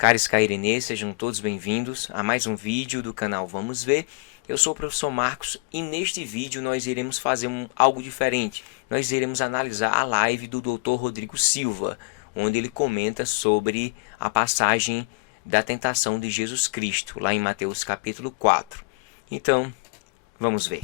Caros Cairenê, sejam todos bem-vindos a mais um vídeo do canal Vamos Ver. Eu sou o professor Marcos e neste vídeo nós iremos fazer algo diferente. Nós iremos analisar a live do Dr. Rodrigo Silva, onde ele comenta sobre a passagem da tentação de Jesus Cristo, lá em Mateus capítulo 4. Então, vamos ver.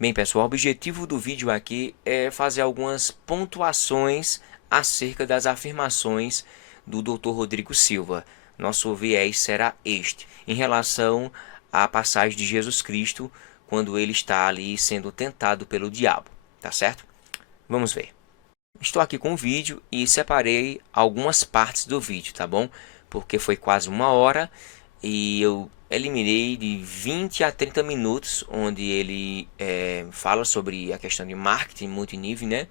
Bem, pessoal, o objetivo do vídeo aqui é fazer algumas pontuações acerca das afirmações do Dr. Rodrigo Silva. Nosso viés será este, em relação à passagem de Jesus Cristo, quando ele está ali sendo tentado pelo diabo, tá certo? Vamos ver. Estou aqui com o vídeo e separei algumas partes do vídeo, tá bom? Porque foi quase 1 hora e eu eliminei de 20 a 30 minutos, onde ele fala sobre a questão de marketing multinível, né?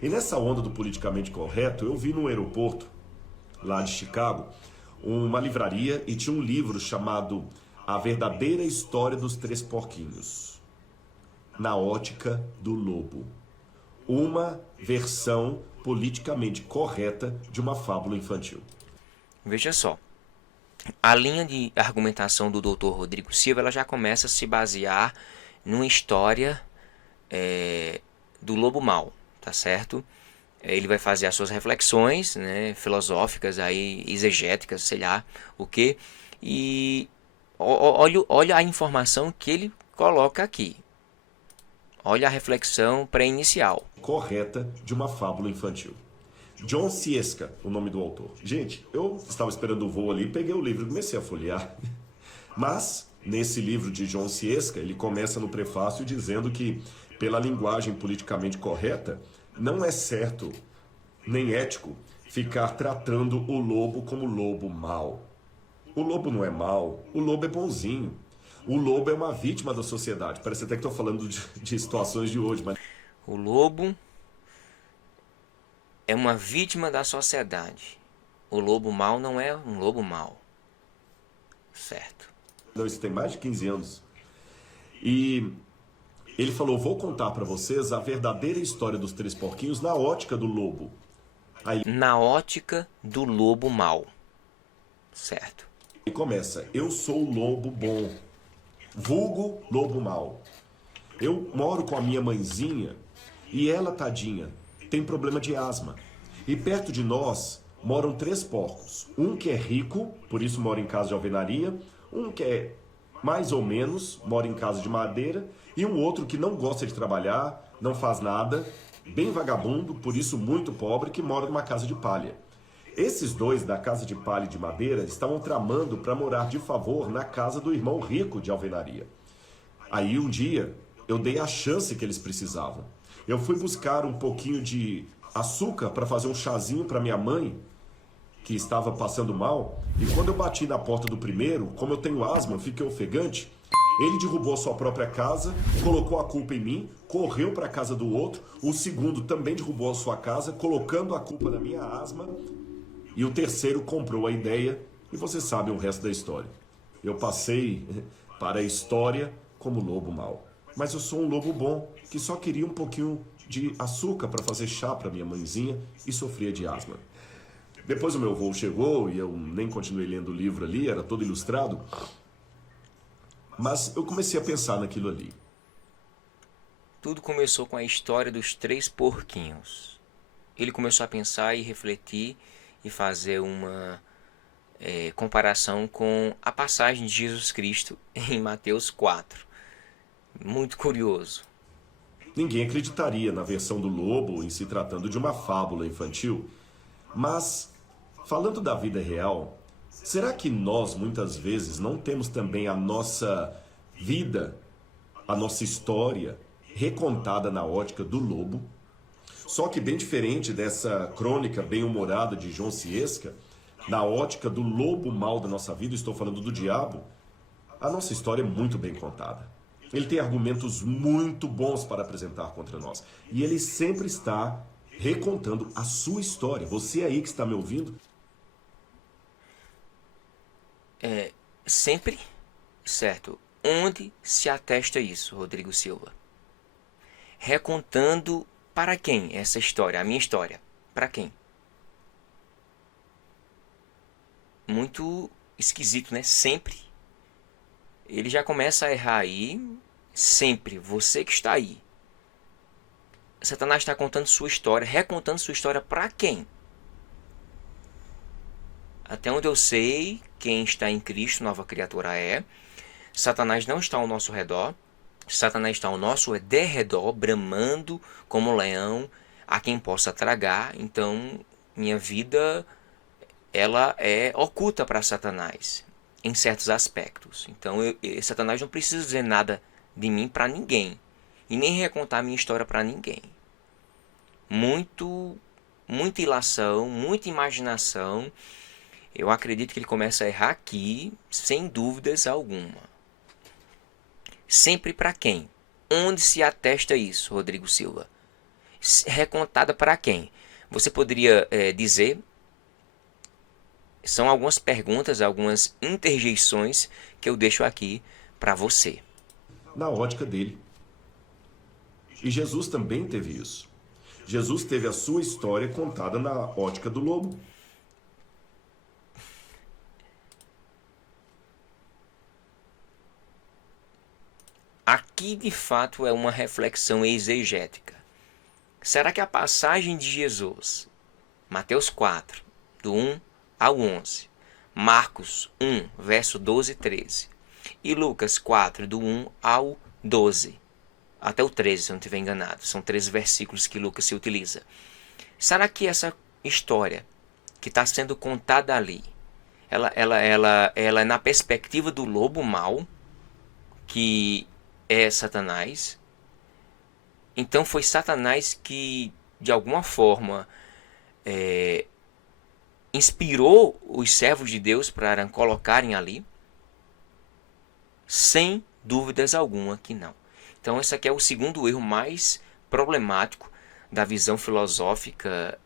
E nessa onda do politicamente correto, eu vi no aeroporto, lá de Chicago, uma livraria e tinha um livro chamado A Verdadeira História dos Três Porquinhos, na ótica do lobo. Uma versão politicamente correta de uma fábula infantil. Veja só. A linha de argumentação do Dr. Rodrigo Silva ela já começa a se basear numa história do lobo mau, tá certo? Ele vai fazer as suas reflexões, né, filosóficas, aí, exegéticas, sei lá o que. E olha a informação que ele coloca aqui. Olha a reflexão pré-inicial. Correta de uma fábula infantil. John Sieska, o nome do autor. Gente, eu estava esperando o voo ali, peguei o livro e comecei a folhear. Mas, nesse livro de John Sieska, ele começa no prefácio dizendo que, pela linguagem politicamente correta, não é certo, nem ético, ficar tratando o lobo como lobo mau. O lobo não é mau, o lobo é bonzinho. O lobo é uma vítima da sociedade. Parece até que estou falando de situações de hoje, mas... O lobo é uma vítima da sociedade. O lobo mau não é um lobo mau. Certo. Não, isso tem mais de 15 anos. E ele falou, vou contar para vocês a verdadeira história dos três porquinhos na ótica do lobo. Na ótica do lobo mau. Certo. E começa, eu sou o lobo bom, vulgo lobo mau. Eu moro com a minha mãezinha e ela, tadinha, tem problema de asma. E perto de nós moram 3 porcos. Um que é rico, por isso mora em casa de alvenaria. Um que é mais ou menos, mora em casa de madeira. E um outro que não gosta de trabalhar, não faz nada, bem vagabundo, por isso muito pobre, que mora numa casa de palha. Esses 2 da casa de palha e de madeira estavam tramando para morar de favor na casa do irmão rico de alvenaria. Aí um dia eu dei a chance que eles precisavam. Eu fui buscar um pouquinho de açúcar para fazer um chazinho para minha mãe, que estava passando mal. E quando eu bati na porta do primeiro, como eu tenho asma, fiquei ofegante, ele derrubou a sua própria casa, colocou a culpa em mim, correu para a casa do outro. O segundo também derrubou a sua casa, colocando a culpa na minha asma. E o terceiro comprou a ideia e você sabe o resto da história. Eu passei para a história como lobo mau. Mas eu sou um lobo bom, que só queria um pouquinho de açúcar para fazer chá para minha mãezinha e sofria de asma. Depois o meu voo chegou e eu nem continuei lendo o livro ali, era todo ilustrado. Mas eu comecei a pensar naquilo ali. Tudo começou com a história dos 3 porquinhos. Ele começou a pensar e refletir e fazer uma comparação com a passagem de Jesus Cristo em Mateus 4. Muito curioso. Ninguém acreditaria na versão do lobo em se tratando de uma fábula infantil. Mas, falando da vida real, será que nós muitas vezes não temos também a nossa vida, a nossa história recontada na ótica do lobo? Só que bem diferente dessa crônica bem-humorada de John Sieska, na ótica do lobo mau da nossa vida, estou falando do diabo, a nossa história é muito bem contada. Ele tem argumentos muito bons para apresentar contra nós. E ele sempre está recontando a sua história. Você aí que está me ouvindo. Sempre, certo. Onde se atesta isso, Rodrigo Silva? Recontando para quem essa história, a minha história? Para quem? Muito esquisito, né? Sempre. Ele já começa a errar aí. Sempre. Você que está aí. Satanás está contando sua história, recontando sua história para quem? Até onde eu sei, quem está em Cristo, nova criatura é. Satanás não está ao nosso redor. Satanás está ao nosso derredor, bramando como um leão, a quem possa tragar. Então, minha vida, ela é oculta para Satanás, em certos aspectos. Então, Satanás não precisa dizer nada de mim para ninguém. E nem recontar minha história para ninguém. Muita ilação, muita imaginação. Eu acredito que ele começa a errar aqui, sem dúvidas alguma. Sempre para quem? Onde se atesta isso, Rodrigo Silva? Recontada para quem? Você poderia dizer? São algumas perguntas, algumas interjeições que eu deixo aqui para você. Na ótica dele. E Jesus também teve isso. Jesus teve a sua história contada na ótica do lobo. Aqui de fato é uma reflexão exegética. Será que a passagem de Jesus, Mateus 4, do 1 ao 11, Marcos 1, verso 12 e 13, e Lucas 4, do 1 ao 12, até o 13, se eu não estiver enganado, são 13 versículos que Lucas se utiliza. Será que essa história que está sendo contada ali, ela é na perspectiva do lobo mau, que é Satanás? Então foi Satanás que, de alguma forma, inspirou os servos de Deus para colocarem ali? Sem dúvidas alguma que não. Então esse aqui é o segundo erro mais problemático da visão filosófica,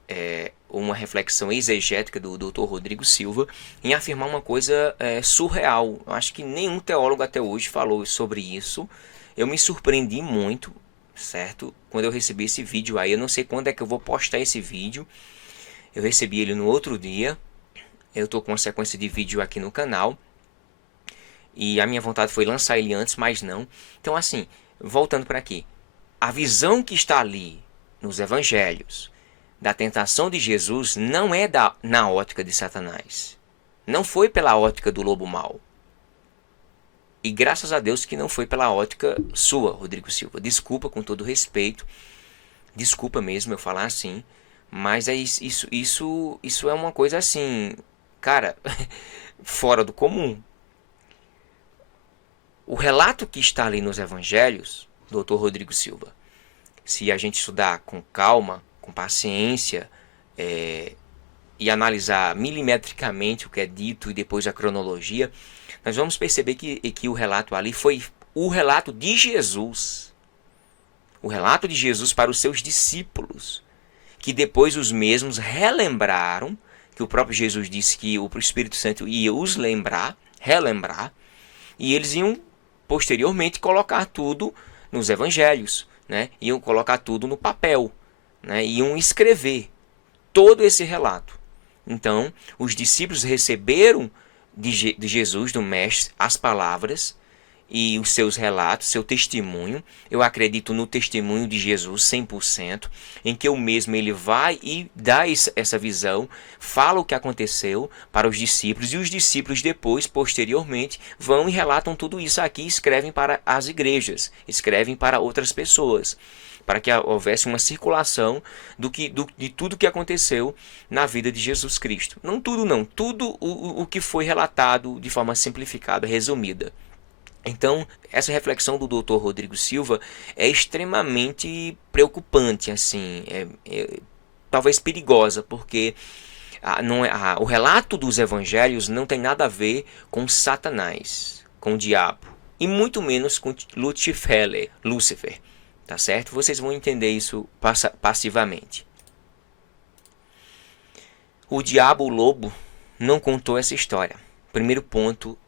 uma reflexão exegética do Dr. Rodrigo Silva, em afirmar uma coisa surreal. Eu acho que nenhum teólogo até hoje falou sobre isso. Eu me surpreendi muito, certo? Quando eu recebi esse vídeo aí, eu não sei quando é que eu vou postar esse vídeo. Eu recebi ele no outro dia. Eu estou com uma sequência de vídeo aqui no canal. E a minha vontade foi lançar ele antes, mas não. Então assim, voltando para aqui. A visão que está ali nos evangelhos da tentação de Jesus não é na ótica de Satanás. Não foi pela ótica do lobo mau. E graças a Deus que não foi pela ótica sua, Rodrigo Silva. Desculpa com todo respeito. Desculpa mesmo eu falar assim. Mas isso é uma coisa assim, cara, fora do comum. O relato que está ali nos evangelhos, Dr. Rodrigo Silva, se a gente estudar com calma, com paciência, e analisar milimetricamente o que é dito e depois a cronologia, nós vamos perceber que o relato ali foi o relato de Jesus. O relato de Jesus para os seus discípulos, que depois os mesmos relembraram, que o próprio Jesus disse que o Espírito Santo ia os relembrar, e eles iam posteriormente colocar tudo nos evangelhos, né? Iam colocar tudo no papel, né? Iam escrever todo esse relato. Então, os discípulos receberam de Jesus, do Mestre, as palavras e os seus relatos, seu testemunho. Eu acredito no testemunho de Jesus 100%, em que o mesmo ele vai e dá essa visão, fala o que aconteceu para os discípulos, e os discípulos depois, posteriormente, vão e relatam tudo isso aqui, escrevem para as igrejas, escrevem para outras pessoas, para que houvesse uma circulação de tudo que aconteceu na vida de Jesus Cristo. Não tudo não, tudo o que foi relatado de forma simplificada, resumida. Então, essa reflexão do Dr. Rodrigo Silva é extremamente preocupante, assim, talvez perigosa, porque o relato dos evangelhos não tem nada a ver com Satanás, com o diabo, e muito menos com Lúcifer, tá certo? Vocês vão entender isso passivamente. O diabo, o lobo, não contou essa história. Primeiro ponto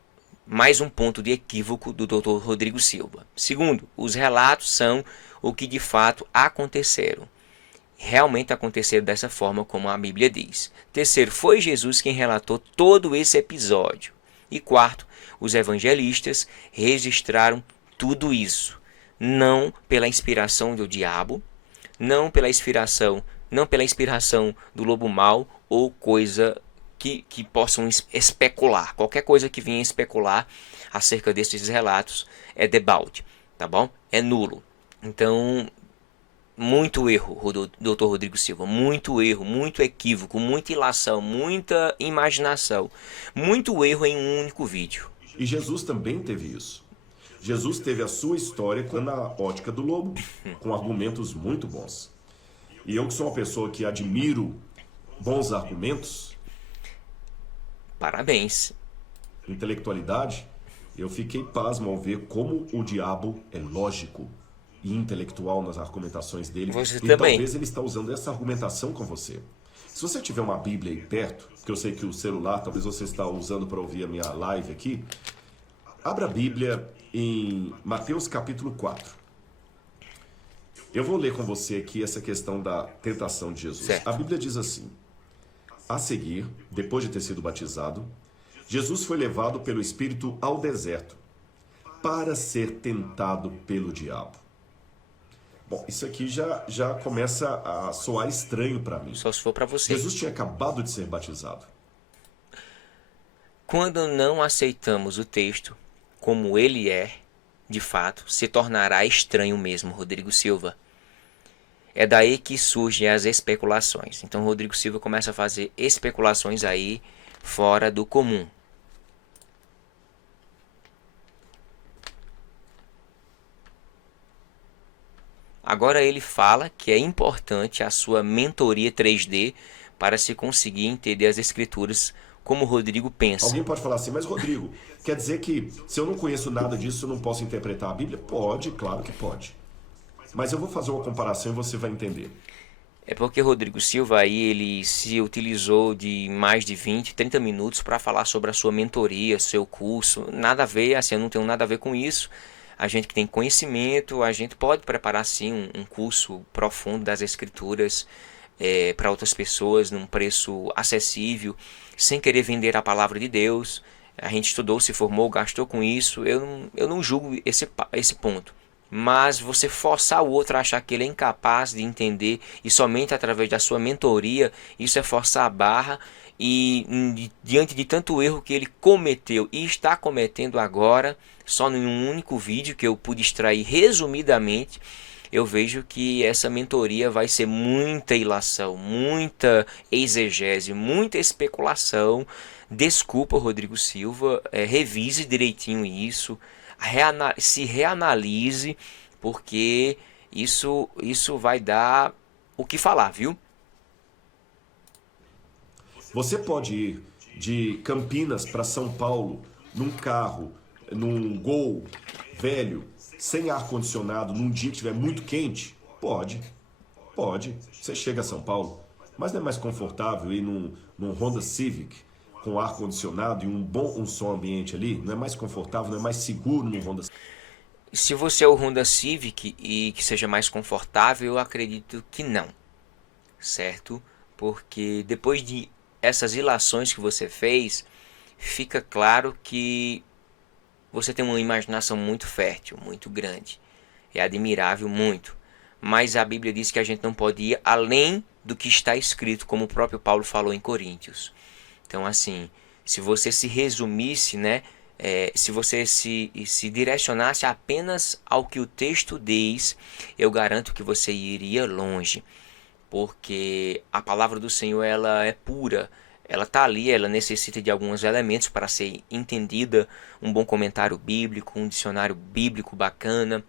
mais um ponto de equívoco do Dr. Rodrigo Silva. Segundo, os relatos são o que de fato aconteceram. Realmente aconteceram dessa forma como a Bíblia diz. Terceiro, foi Jesus quem relatou todo esse episódio. E quarto, os evangelistas registraram tudo isso, não pela inspiração do diabo, não pela inspiração do lobo mau ou coisa que possam especular. Qualquer coisa que venha especular acerca desses relatos é debalde, tá bom? É nulo. Então, muito erro, Dr. Rodrigo Silva, muito erro, muito equívoco, muita ilação, muita imaginação, muito erro em um único vídeo. E Jesus também teve isso. Jesus teve a sua história na ótica do lobo, com argumentos muito bons. E eu que sou uma pessoa que admiro bons argumentos, parabéns, intelectualidade, eu fiquei pasmo ao ver como o diabo é lógico e intelectual nas argumentações dele. Você e também. Talvez ele está usando essa argumentação com você. Se você tiver uma Bíblia aí perto, porque eu sei que o celular, talvez você está usando para ouvir a minha live aqui, abra a Bíblia em Mateus capítulo 4. Eu vou ler com você aqui essa questão da tentação de Jesus. Certo. A Bíblia diz assim: a seguir, depois de ter sido batizado, Jesus foi levado pelo Espírito ao deserto para ser tentado pelo diabo. Bom, isso aqui já começa a soar estranho para mim. Só se for para você. Jesus tinha acabado de ser batizado. Quando não aceitamos o texto como ele é, de fato, se tornará estranho mesmo, Rodrigo Silva. É daí que surgem as especulações. Então, Rodrigo Silva começa a fazer especulações aí fora do comum. Agora ele fala que é importante a sua mentoria 3D para se conseguir entender as escrituras como o Rodrigo pensa. Alguém pode falar assim, mas Rodrigo, quer dizer que se eu não conheço nada disso, eu não posso interpretar a Bíblia? Pode, claro que pode. Mas eu vou fazer uma comparação e você vai entender. É porque Rodrigo Silva aí ele se utilizou de mais de 20, 30 minutos para falar sobre a sua mentoria, seu curso. Nada a ver, assim, eu não tenho nada a ver com isso. A gente que tem conhecimento, a gente pode preparar sim um curso profundo das escrituras para outras pessoas num preço acessível, sem querer vender a palavra de Deus. A gente estudou, se formou, gastou com isso. Eu não julgo esse ponto. Mas você forçar o outro a achar que ele é incapaz de entender e somente através da sua mentoria, isso é forçar a barra. E diante de tanto erro que ele cometeu e está cometendo agora, só em um único vídeo que eu pude extrair resumidamente, eu vejo que essa mentoria vai ser muita ilação, muita exegese, muita especulação. Desculpa, Rodrigo Silva, revise direitinho isso, se reanalise, porque isso vai dar o que falar, viu? Você pode ir de Campinas para São Paulo num carro, num Gol velho, sem ar-condicionado, num dia que estiver muito quente? Pode. Você chega a São Paulo, mas não é mais confortável ir num Honda Civic com ar-condicionado e um som ambiente ali? Não é mais confortável, não é mais seguro num Honda Civic? Se você é o Honda Civic e que seja mais confortável, eu acredito que não, certo? Porque depois de essas ilações que você fez, fica claro que você tem uma imaginação muito fértil, muito grande. É admirável muito. Mas a Bíblia diz que a gente não pode ir além do que está escrito, como o próprio Paulo falou em Coríntios. Então, assim, se você se resumisse, né? Se você se direcionasse apenas ao que o texto diz, eu garanto que você iria longe. Porque a palavra do Senhor ela é pura, ela está ali, ela necessita de alguns elementos para ser entendida, um bom comentário bíblico, um dicionário bíblico bacana,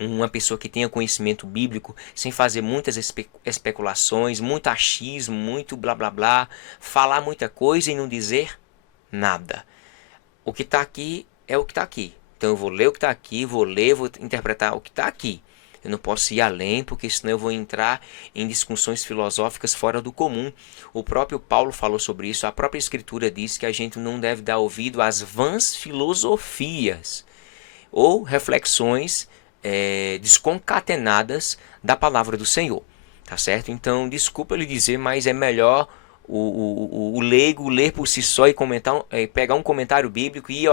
uma pessoa que tenha conhecimento bíblico, sem fazer muitas especulações, muito achismo, muito blá blá blá, falar muita coisa e não dizer nada. O que está aqui é o que está aqui. Então eu vou ler o que está aqui, vou interpretar o que está aqui. Eu não posso ir além, porque senão eu vou entrar em discussões filosóficas fora do comum. O próprio Paulo falou sobre isso. A própria Escritura diz que a gente não deve dar ouvido às vãs filosofias ou reflexões desconcatenadas da palavra do Senhor. Tá certo? Então, desculpa lhe dizer, mas é melhor o leigo ler por si só e comentar, pegar um comentário bíblico e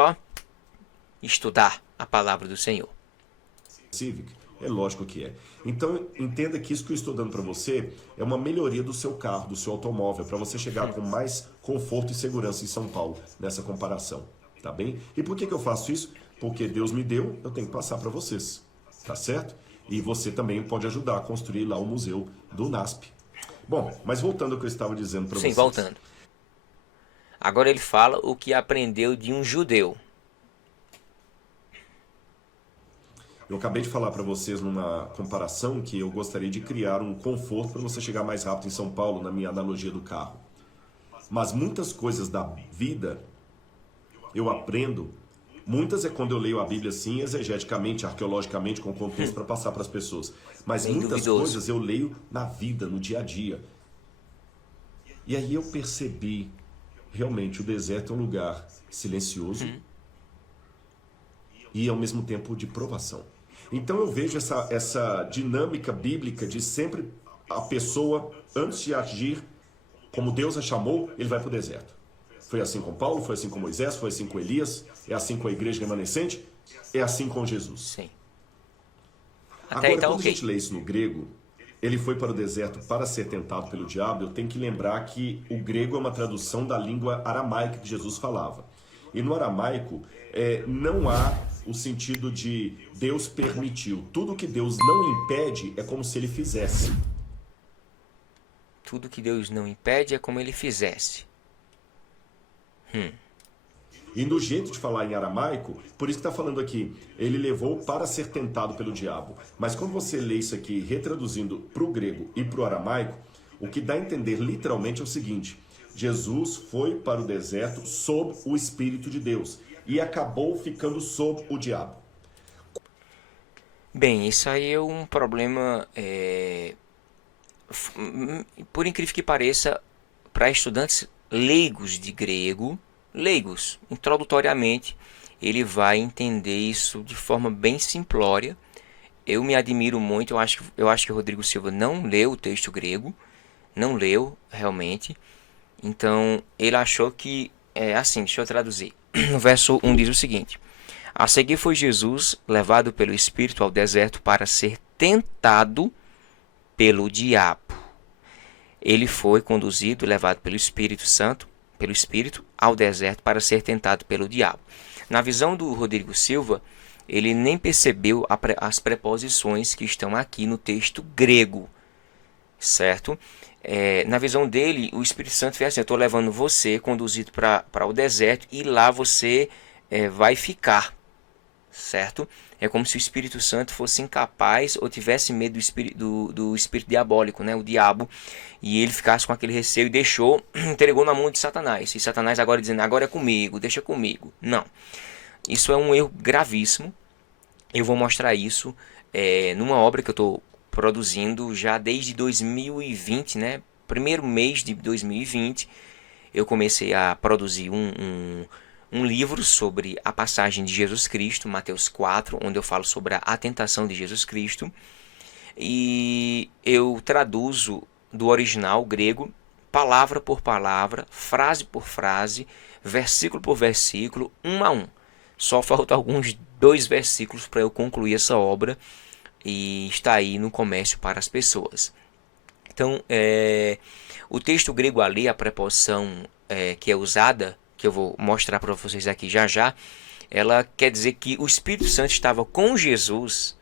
estudar a palavra do Senhor. Civic? É lógico que é. Então, entenda que isso que eu estou dando para você é uma melhoria do seu carro, do seu automóvel, para você chegar com mais conforto e segurança em São Paulo, nessa comparação, tá bem? E por que eu faço isso? Porque Deus me deu, eu tenho que passar para vocês, tá certo? E você também pode ajudar a construir lá o museu do NASP. Bom, mas voltando ao que eu estava dizendo para vocês. Sim, voltando. Agora ele fala o que aprendeu de um judeu. Eu acabei de falar para vocês numa comparação que eu gostaria de criar um conforto para você chegar mais rápido em São Paulo, na minha analogia do carro. Mas muitas coisas da vida eu aprendo, muitas é quando eu leio a Bíblia assim, exegeticamente, arqueologicamente, com contexto para passar para as pessoas. Mas Bem muitas duvidoso. coisas eu leio na vida, no dia a dia. E aí eu percebi, realmente, o deserto é um lugar silencioso e ao mesmo tempo de provação. Então eu vejo essa dinâmica bíblica de sempre a pessoa, antes de agir como Deus a chamou, ele vai para o deserto. Foi assim com Paulo, foi assim com Moisés, foi assim com Elias, é assim com a igreja remanescente, é assim com Jesus. Sim. Agora, Até aí tá quando ok. a gente lê isso no grego, ele foi para o deserto para ser tentado pelo diabo, eu tenho que lembrar que o grego é uma tradução da língua aramaica que Jesus falava. E no aramaico não há o sentido de Deus permitiu. Tudo que Deus não impede é como se ele fizesse. Tudo que Deus não impede é como ele fizesse. E no jeito de falar em aramaico, por isso que está falando aqui, ele levou para ser tentado pelo diabo. Mas quando você lê isso aqui, retraduzindo para o grego e para o aramaico, o que dá a entender literalmente é o seguinte: Jesus foi para o deserto sob o Espírito de Deus e acabou ficando sob o diabo. Bem, isso aí é um problema, por incrível que pareça, para estudantes leigos de grego, leigos, introdutoriamente, ele vai entender isso de forma bem simplória. Eu me admiro muito, eu acho que o Rodrigo Silva não leu o texto grego, não leu realmente. Então, ele achou que, assim, deixa eu traduzir. No verso 1 diz o seguinte: a seguir foi Jesus levado pelo Espírito ao deserto para ser tentado pelo diabo. Ele foi conduzido, levado pelo Espírito Santo, pelo Espírito, ao deserto para ser tentado pelo diabo. Na visão do Rodrigo Silva, ele nem percebeu as preposições que estão aqui no texto grego, certo? Na visão dele, o Espírito Santo fez assim: eu estou levando você, conduzido para o deserto, e lá você vai ficar, certo? É como se o Espírito Santo fosse incapaz ou tivesse medo do espírito diabólico, né? O diabo, e ele ficasse com aquele receio e entregou na mão de Satanás. E Satanás agora dizendo: agora é comigo, deixa comigo. Não, isso é um erro gravíssimo. Eu vou mostrar isso numa obra que eu estou produzindo já desde 2020, né? Primeiro mês de 2020, eu comecei a produzir um livro sobre a passagem de Jesus Cristo, Mateus 4, onde eu falo sobre a tentação de Jesus Cristo. E eu traduzo do original grego, palavra por palavra, frase por frase, versículo por versículo, um a um. Só faltam alguns 2 versículos para eu concluir essa obra e está aí no comércio para as pessoas. Então, o texto grego ali, a preposição que é usada, que eu vou mostrar para vocês aqui já já, ela quer dizer que o Espírito Santo estava com Jesus,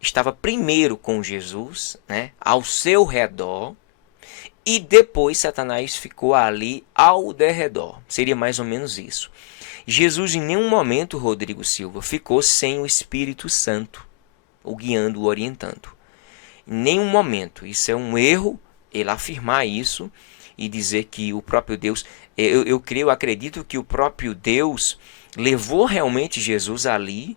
estava primeiro com Jesus, né, ao seu redor, e depois Satanás ficou ali ao derredor. Seria mais ou menos isso. Jesus em nenhum momento, Rodrigo Silva, ficou sem o Espírito Santo, o guiando, o orientando. Em nenhum momento. Isso é um erro, ele afirmar isso e dizer que o próprio Deus... Eu acredito que o próprio Deus levou realmente Jesus ali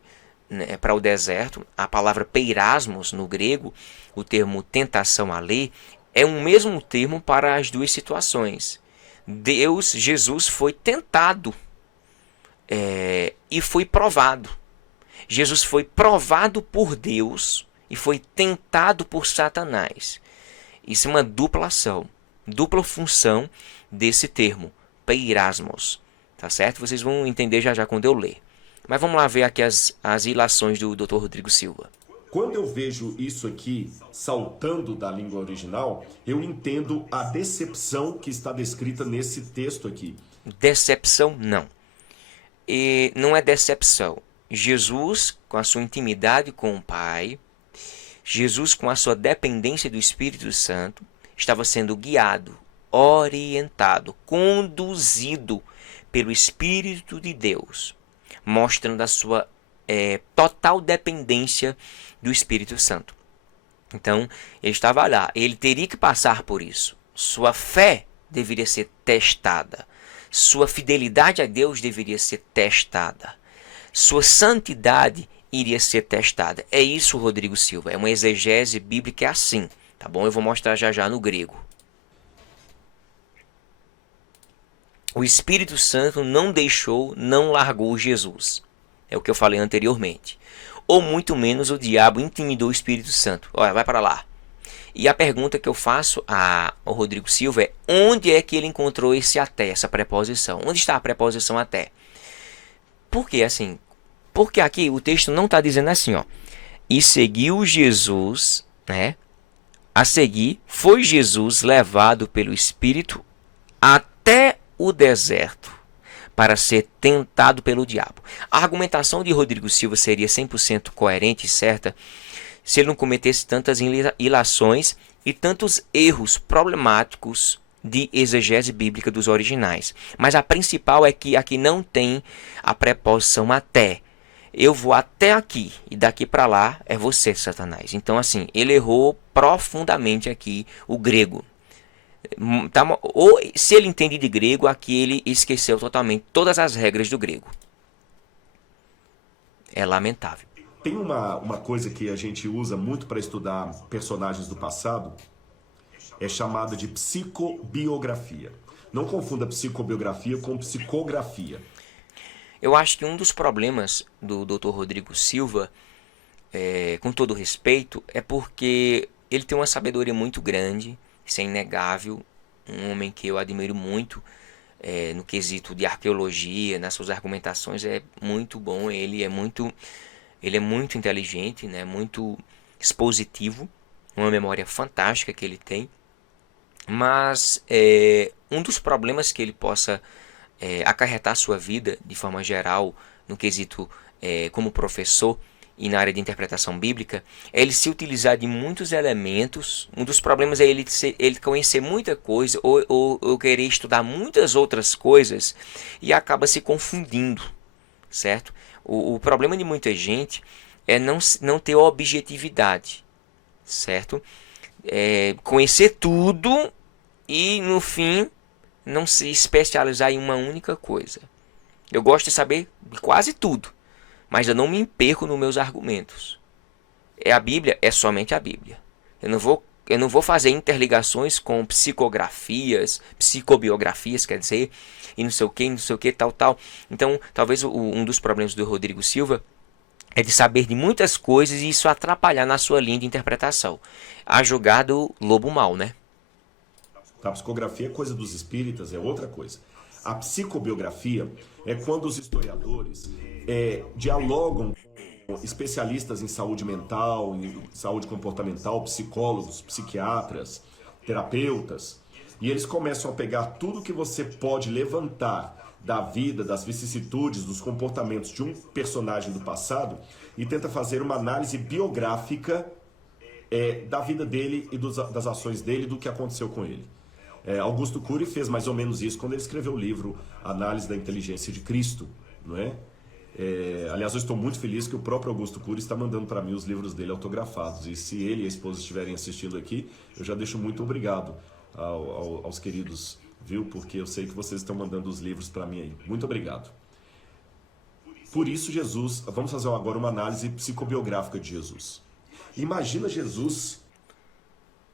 né, para o deserto. A palavra peirasmos no grego, o termo tentação ali, é um mesmo termo para as duas situações. Jesus foi tentado e foi provado. Jesus foi provado por Deus e foi tentado por Satanás. Isso é uma dupla ação, dupla função desse termo, peirasmos. Tá certo? Vocês vão entender já já quando eu ler. Mas vamos lá ver aqui as ilações do Dr. Rodrigo Silva. Quando eu vejo isso aqui saltando da língua original, eu entendo a decepção que está descrita nesse texto aqui. Decepção, não. E não é decepção. Jesus, com a sua intimidade com o Pai, Jesus, com a sua dependência do Espírito Santo, estava sendo guiado, orientado, conduzido pelo Espírito de Deus, mostrando a sua total dependência do Espírito Santo. Então, ele estava lá, ele teria que passar por isso. Sua fé deveria ser testada. Sua fidelidade a Deus deveria ser testada. Sua santidade iria ser testada. É isso, Rodrigo Silva. É uma exegese bíblica assim. Tá bom? Eu vou mostrar já já no grego. O Espírito Santo não deixou, não largou Jesus. É o que eu falei anteriormente. Ou muito menos o diabo intimidou o Espírito Santo. Olha, vai para lá. E a pergunta que eu faço ao Rodrigo Silva é: onde é que ele encontrou esse até, essa preposição? Onde está a preposição até? Por que assim? Porque aqui o texto não está dizendo assim, ó. E seguiu Jesus, né? A seguir, foi Jesus levado pelo Espírito até o deserto para ser tentado pelo diabo. A argumentação de Rodrigo Silva seria 100% coerente e certa se ele não cometesse tantas ilações e tantos erros problemáticos de exegese bíblica dos originais. Mas a principal é que aqui não tem a preposição até. Eu vou até aqui e daqui para lá é você, Satanás. Então, assim, ele errou profundamente aqui o grego. Ou se ele entende de grego, aqui ele esqueceu totalmente todas as regras do grego. É lamentável. Tem uma coisa que a gente usa muito para estudar personagens do passado, é chamada de psicobiografia. Não confunda psicobiografia com psicografia. Eu acho que um dos problemas do Dr. Rodrigo Silva, com todo respeito, é porque ele tem uma sabedoria muito grande, isso é inegável, um homem que eu admiro muito no quesito de arqueologia, nas suas argumentações, é muito bom, ele é muito inteligente, né, muito expositivo, uma memória fantástica que ele tem, mas um dos problemas que ele possa acarretar sua vida de forma geral no quesito como professor e na área de interpretação bíblica é ele se utilizar de muitos elementos. Um dos problemas é ele conhecer muita coisa ou querer estudar muitas outras coisas e acaba se confundindo, certo? O problema de muita gente é não ter objetividade, certo? Conhecer tudo e no fim não se especializar em uma única coisa. Eu gosto de saber de quase tudo, mas eu não me perco nos meus argumentos. A Bíblia, é somente a Bíblia. Eu não vou fazer interligações com psicografias, psicobiografias, quer dizer, e não sei o que, tal. Então, talvez um dos problemas do Rodrigo Silva é de saber de muitas coisas e isso atrapalhar na sua linha de interpretação. A julgar do lobo mau, né? A psicografia é coisa dos espíritas, é outra coisa. A psicobiografia é quando os historiadores dialogam com especialistas em saúde mental, em saúde comportamental, psicólogos, psiquiatras, terapeutas, e eles começam a pegar tudo que você pode levantar da vida, das vicissitudes, dos comportamentos de um personagem do passado e tenta fazer uma análise biográfica da vida dele e das ações dele, do que aconteceu com ele. Augusto Cury fez mais ou menos isso quando ele escreveu o livro Análise da Inteligência de Cristo, não é? Aliás, eu estou muito feliz que o próprio Augusto Cury está mandando para mim os livros dele autografados, e se ele e a esposa estiverem assistindo aqui, eu já deixo muito obrigado aos queridos, viu? Porque eu sei que vocês estão mandando os livros para mim aí. Muito obrigado. Por isso Jesus, vamos fazer agora uma análise psicobiográfica de Jesus. Imagina Jesus.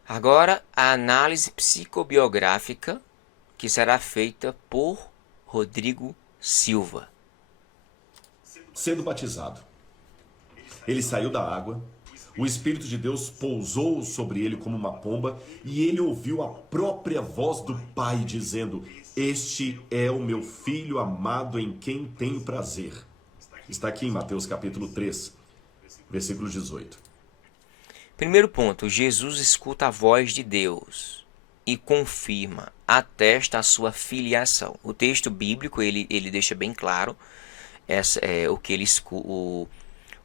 Agora, a análise psicobiográfica que será feita por Rodrigo Silva. Sendo batizado. Ele saiu da água, o Espírito de Deus pousou sobre ele como uma pomba e ele ouviu a própria voz do Pai dizendo: "Este é o meu filho amado em quem tenho prazer." Está aqui em Mateus capítulo 3, versículo 18. Primeiro ponto, Jesus escuta a voz de Deus e confirma, atesta a sua filiação. O texto bíblico ele deixa bem claro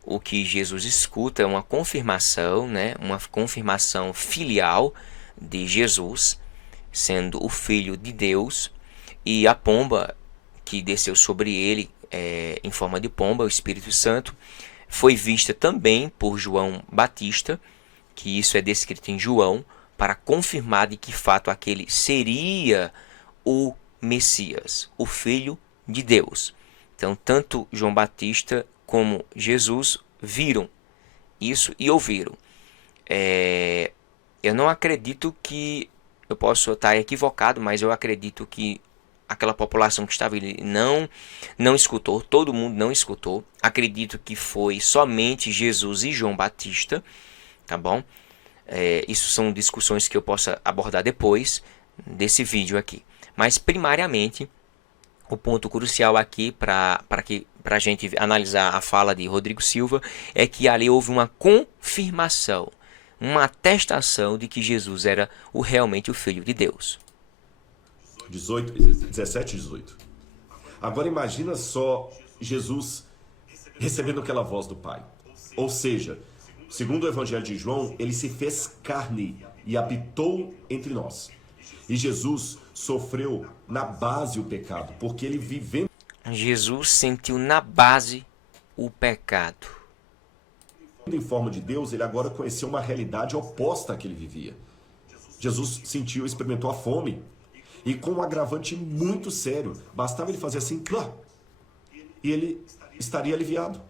o que Jesus escuta é uma confirmação, né? Uma confirmação filial de Jesus, sendo o Filho de Deus, e a pomba que desceu sobre ele em forma de pomba, o Espírito Santo, foi vista também por João Batista, que isso é descrito em João, para confirmar de que fato aquele seria o Messias, o Filho de Deus. Então, tanto João Batista como Jesus viram isso e ouviram. Eu não acredito que, eu posso estar equivocado, mas eu acredito que aquela população que estava ali não escutou, todo mundo não escutou. Acredito que foi somente Jesus e João Batista, tá bom? Isso são discussões que eu possa abordar depois desse vídeo aqui. Mas primariamente, o ponto crucial aqui para a gente analisar a fala de Rodrigo Silva é que ali houve uma confirmação, uma atestação de que Jesus era realmente o Filho de Deus. 17 e 18. Agora imagina só Jesus recebendo aquela voz do Pai. Ou seja, segundo o Evangelho de João, ele se fez carne e habitou entre nós. E Jesus sofreu na base o pecado, porque ele vivendo Jesus sentiu na base o pecado. em forma de Deus, ele agora conheceu uma realidade oposta à que ele vivia. Jesus sentiu, experimentou a fome. E com um agravante muito sério. Bastava ele fazer assim, e ele estaria aliviado.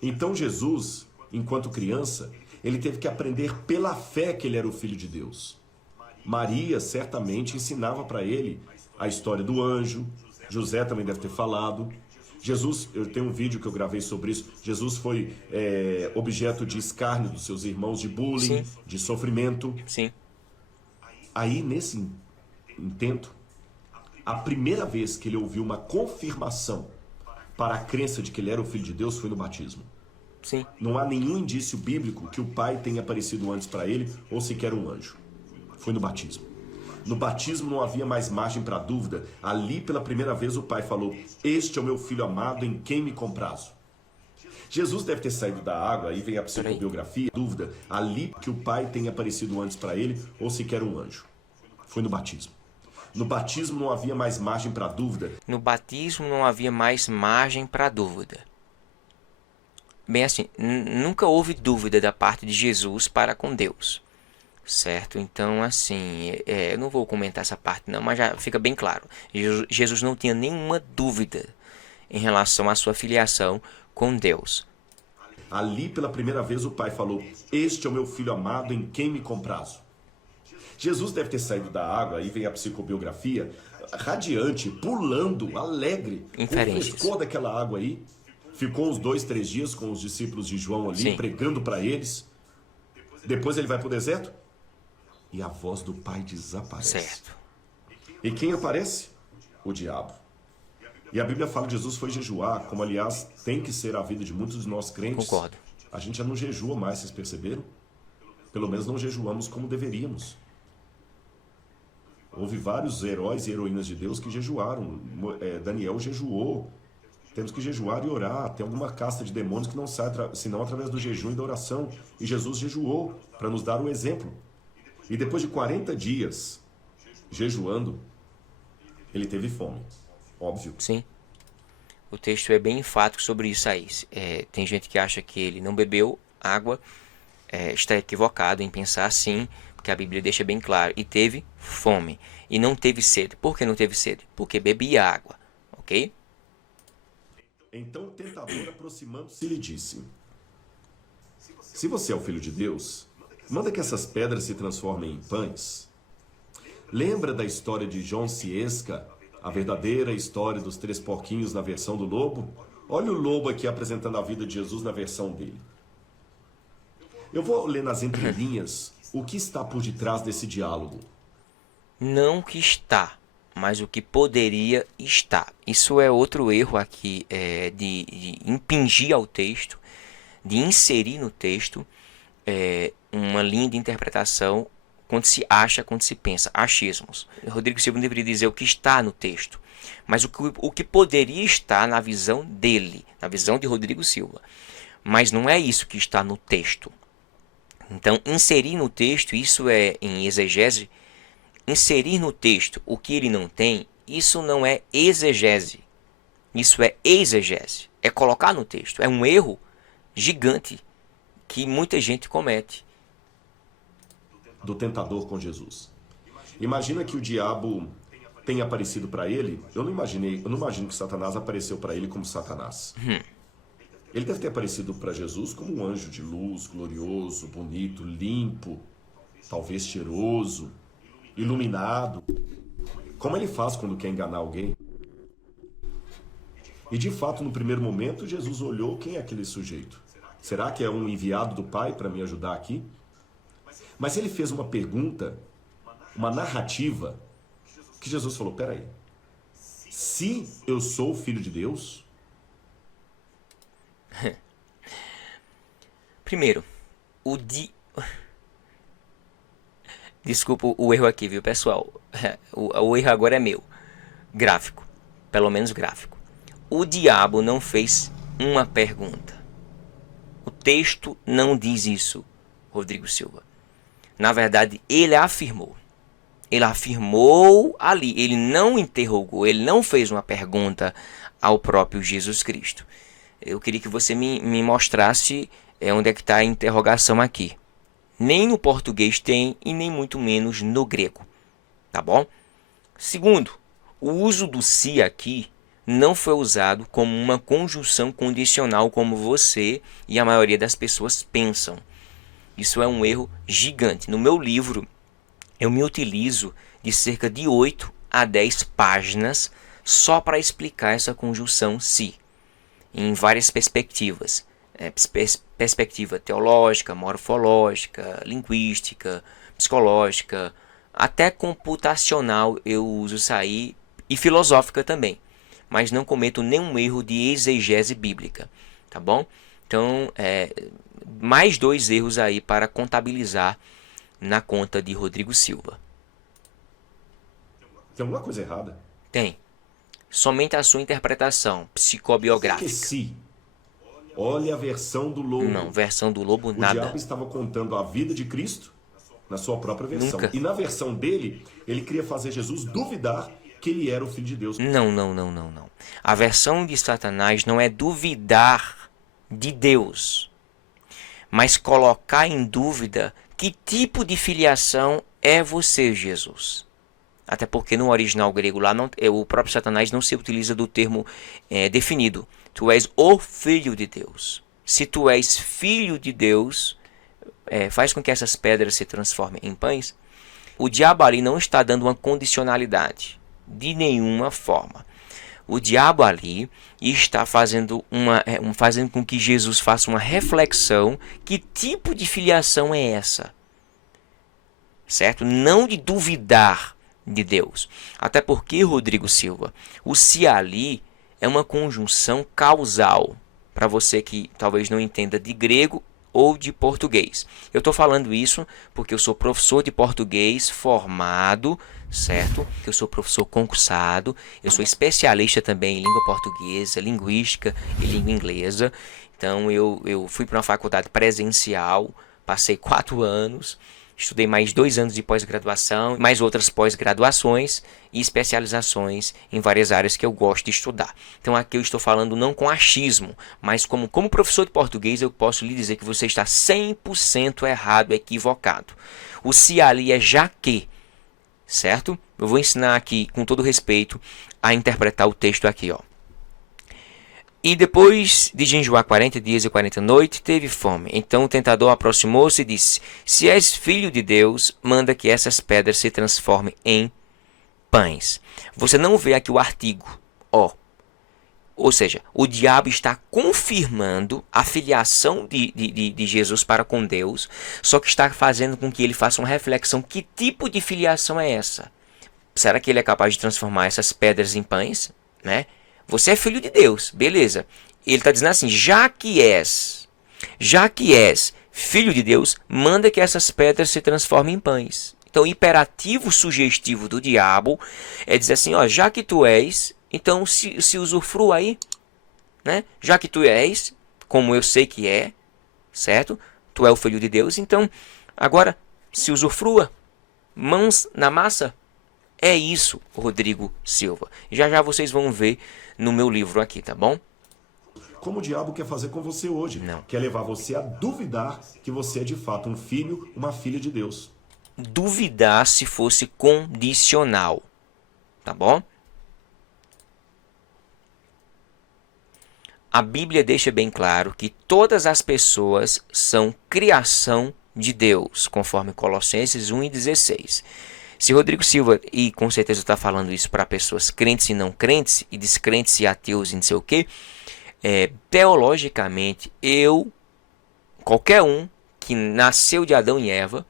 Então Jesus, enquanto criança, ele teve que aprender pela fé que ele era o Filho de Deus. Maria certamente ensinava para ele a história do anjo. José também deve ter falado. Jesus, eu tenho um vídeo que eu gravei sobre isso. Jesus foi objeto de escárnio dos seus irmãos, de bullying, Sim. de sofrimento. Sim. Aí, nesse intento, a primeira vez que ele ouviu uma confirmação para a crença de que ele era o Filho de Deus foi no batismo. Sim. Não há nenhum indício bíblico que o Pai tenha aparecido antes para ele ou sequer um anjo. Foi no batismo. No batismo não havia mais margem para dúvida. Ali, pela primeira vez, o Pai falou: "Este é o meu Filho amado em quem me comprazo." Jesus deve ter saído da água, aí vem a psicobiografia, dúvida, ali que o Pai tenha aparecido antes para ele ou sequer um anjo. Foi no batismo. No batismo não havia mais margem para dúvida. No batismo não havia mais margem para dúvida. Bem assim, nunca houve dúvida da parte de Jesus para com Deus. Certo? Então, assim, eu não vou comentar essa parte não, mas já fica bem claro. Jesus não tinha nenhuma dúvida em relação à sua filiação com Deus. Ali, pela primeira vez, o Pai falou: "Este é o meu Filho amado em quem me comprazo." Jesus deve ter saído da água, aí vem a psicobiografia, radiante, pulando, alegre. Inferências. O frescor daquela água aí. Ficou uns 2, 3 dias com os discípulos de João ali, Sim. pregando para eles. Depois ele vai para o deserto e a voz do Pai desaparece. Certo. E quem aparece? O diabo. E a Bíblia fala que Jesus foi jejuar, como aliás tem que ser a vida de muitos de nós crentes. Concordo. A gente já não jejua mais, vocês perceberam? Pelo menos não jejuamos como deveríamos. Houve vários heróis e heroínas de Deus que jejuaram. Daniel jejuou. Temos que jejuar e orar. Tem alguma casta de demônios que não sai senão através do jejum e da oração. E Jesus jejuou para nos dar o exemplo. E depois de 40 dias jejuando, ele teve fome. Óbvio. Sim. O texto é bem enfático sobre isso aí. Tem gente que acha que ele não bebeu água. Está equivocado em pensar assim, porque a Bíblia deixa bem claro. E teve fome. E não teve sede. Por que não teve sede? Porque bebia água. Ok? Então o tentador, aproximando-se, lhe disse: Se você é o Filho de Deus, manda que essas pedras se transformem em pães. Lembra da história de João Ciesca, a verdadeira história dos 3 porquinhos na versão do lobo? Olha o lobo aqui apresentando a vida de Jesus na versão dele. Eu vou ler nas entrelinhas o que está por detrás desse diálogo. Não o que está, mas o que poderia estar. Isso é outro erro aqui, de impingir ao texto, de inserir no texto uma linha de interpretação quando se acha, quando se pensa, achismos. Rodrigo Silva deveria dizer o que está no texto, mas o que poderia estar na visão dele, na visão de Rodrigo Silva. Mas não é isso que está no texto. Então, inserir no texto, isso é em exegese, inserir no texto o que ele não tem, isso não é exegese, isso é exegese, é colocar no texto, é um erro gigante que muita gente comete. Do tentador com Jesus. Imagina que o diabo tenha aparecido para ele. Eu não imagino que Satanás apareceu para ele como Satanás. Ele deve ter aparecido para Jesus como um anjo de luz, glorioso, bonito, limpo, talvez cheiroso, iluminado, como ele faz quando quer enganar alguém. E de fato, no primeiro momento, Jesus olhou: quem é aquele sujeito? Será que é um enviado do Pai para me ajudar aqui? Mas ele fez uma pergunta, uma narrativa, que Jesus falou: peraí, se eu sou o Filho de Deus? Primeiro, desculpa o erro aqui, viu, pessoal? O erro agora é meu. Gráfico, pelo menos gráfico. O diabo não fez uma pergunta. O texto não diz isso, Rodrigo Silva. Na verdade, ele afirmou. Ele afirmou ali. Ele não interrogou. Ele não fez uma pergunta ao próprio Jesus Cristo. Eu queria que você me mostrasse onde é que está a interrogação aqui. Nem no português tem e nem muito menos no grego. Tá bom? Segundo, o uso do se aqui não foi usado como uma conjunção condicional como você e a maioria das pessoas pensam. Isso é um erro gigante. No meu livro, eu me utilizo de cerca de 8 a 10 páginas só para explicar essa conjunção se, em várias perspectivas. Perspectiva teológica, morfológica, linguística, psicológica, até computacional eu uso isso aí, e filosófica também. Mas não cometo nenhum erro de exegese bíblica, tá bom? Então, mais 2 erros aí para contabilizar na conta de Rodrigo Silva. Tem alguma coisa errada? Tem. Somente a sua interpretação psicobiográfica. Esqueci. Olha a versão do lobo. Não, versão do lobo, O nada. diabo estava contando a vida de Cristo na sua própria versão. Nunca. E na versão dele, ele queria fazer Jesus duvidar que ele era o Filho de Deus. Não. A versão de Satanás não é duvidar de Deus, mas colocar em dúvida que tipo de filiação é você, Jesus. Até porque no original grego lá, o próprio Satanás não se utiliza do termo definido. Tu és o Filho de Deus. Se tu és Filho de Deus, faz com que essas pedras se transformem em pães. O diabo ali não está dando uma condicionalidade de nenhuma forma. O diabo ali está fazendo com que Jesus faça uma reflexão. Que tipo de filiação é essa? Certo? Não de duvidar de Deus. Até porque, Rodrigo Silva, o se ali é uma conjunção causal. Para você que talvez não entenda de grego ou de português. Eu estou falando isso porque eu sou professor de português formado, certo? Eu sou professor concursado, eu sou especialista também em língua portuguesa, linguística e língua inglesa. Então eu fui para uma faculdade presencial, passei 4 anos, estudei mais 2 anos de pós-graduação, mais outras pós-graduações e especializações em várias áreas que eu gosto de estudar. Então aqui eu estou falando não com achismo, mas como professor de português eu posso lhe dizer que você está 100% errado, equivocado. O se ali é já que, certo? Eu vou ensinar aqui, com todo respeito, a interpretar o texto aqui, ó. E depois de jejuar 40 dias e 40 noites, teve fome. Então o tentador aproximou-se e disse: Se és filho de Deus, manda que essas pedras se transformem em pães. Você não vê aqui o artigo, ó. Ou seja, o diabo está confirmando a filiação de Jesus para com Deus, só que está fazendo com que ele faça uma reflexão: que tipo de filiação é essa? Será que ele é capaz de transformar essas pedras em pães? Né? Você é filho de Deus, beleza. Ele está dizendo assim: já que és filho de Deus, manda que essas pedras se transformem em pães. Então, o imperativo sugestivo do diabo é dizer assim: ó, já que tu és, então se usufrua aí, né? Já que tu és, como eu sei que é, certo? Tu é o filho de Deus, então agora se usufrua, mãos na massa. É isso, Rodrigo Silva. Já já vocês vão ver no meu livro aqui, tá bom? Como o diabo quer fazer com você hoje. Não. Quer levar você a duvidar que você é de fato um filho, uma filha de Deus. Duvidar se fosse condicional, tá bom? A Bíblia deixa bem claro que todas as pessoas são criação de Deus, conforme Colossenses 1:16. Se Rodrigo Silva, e com certeza está falando isso para pessoas crentes e não crentes, e descrentes e ateus e não sei o que, teologicamente, qualquer um que nasceu de Adão e Eva,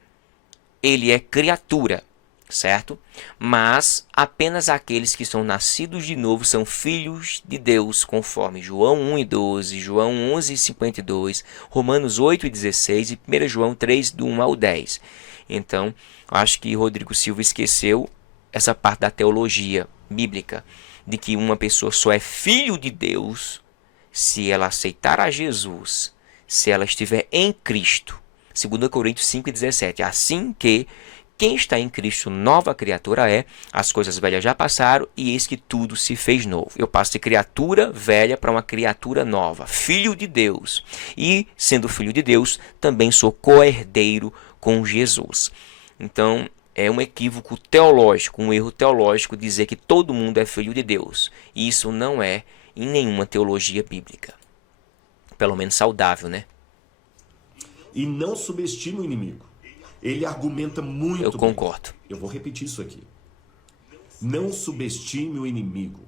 ele é criatura, certo? Mas apenas aqueles que são nascidos de novo são filhos de Deus, conforme João 1:12, João 11:52, Romanos 8:16 e 1 João 3, do 1 ao 10. Então, acho que Rodrigo Silva esqueceu essa parte da teologia bíblica, de que uma pessoa só é filho de Deus se ela aceitar a Jesus, se ela estiver em Cristo. 2 Coríntios 5:17. Assim que quem está em Cristo, nova criatura é, as coisas velhas já passaram e eis que tudo se fez novo. Eu passo de criatura velha para uma criatura nova, filho de Deus. E, sendo filho de Deus, também sou co-herdeiro com Jesus. Então, é um equívoco teológico, um erro teológico dizer que todo mundo é filho de Deus. E isso não é em nenhuma teologia bíblica. Pelo menos saudável, né? E não subestime o inimigo. Ele argumenta muito bem. Eu concordo. Eu vou repetir isso aqui. Não subestime o inimigo.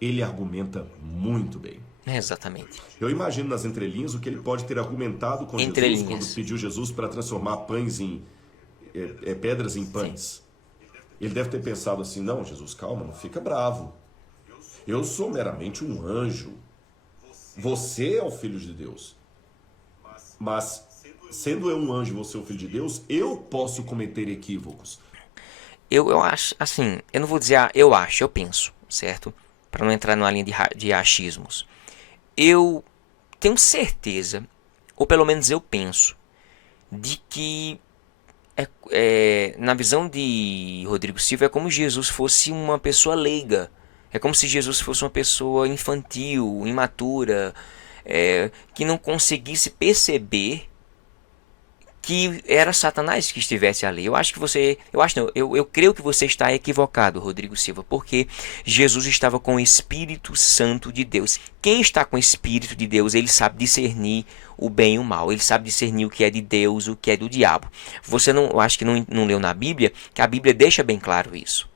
Ele argumenta muito bem. Exatamente. Eu imagino nas entrelinhas o que ele pode ter argumentado com Jesus quando pediu Jesus para transformar pães em pedras em pães. Sim. Ele deve ter pensado assim: não, Jesus, calma, não fica bravo. Eu sou meramente um anjo. Você é o filho de Deus. Mas, sendo eu um anjo e você o filho de Deus, eu posso cometer equívocos. Eu acho, assim, eu não vou dizer eu acho, eu penso, certo? Para não entrar numa linha de achismos. Eu tenho certeza, ou pelo menos eu penso, de que na visão de Rodrigo Silva é como se Jesus fosse uma pessoa leiga. É como se Jesus fosse uma pessoa infantil, imatura, que não conseguisse perceber que era Satanás que estivesse ali. Eu creio que você está equivocado, Rodrigo Silva, porque Jesus estava com o Espírito Santo de Deus. Quem está com o Espírito de Deus, ele sabe discernir o bem e o mal. Ele sabe discernir o que é de Deus, o que é do diabo. Você eu acho que não leu na Bíblia, que a Bíblia deixa bem claro isso,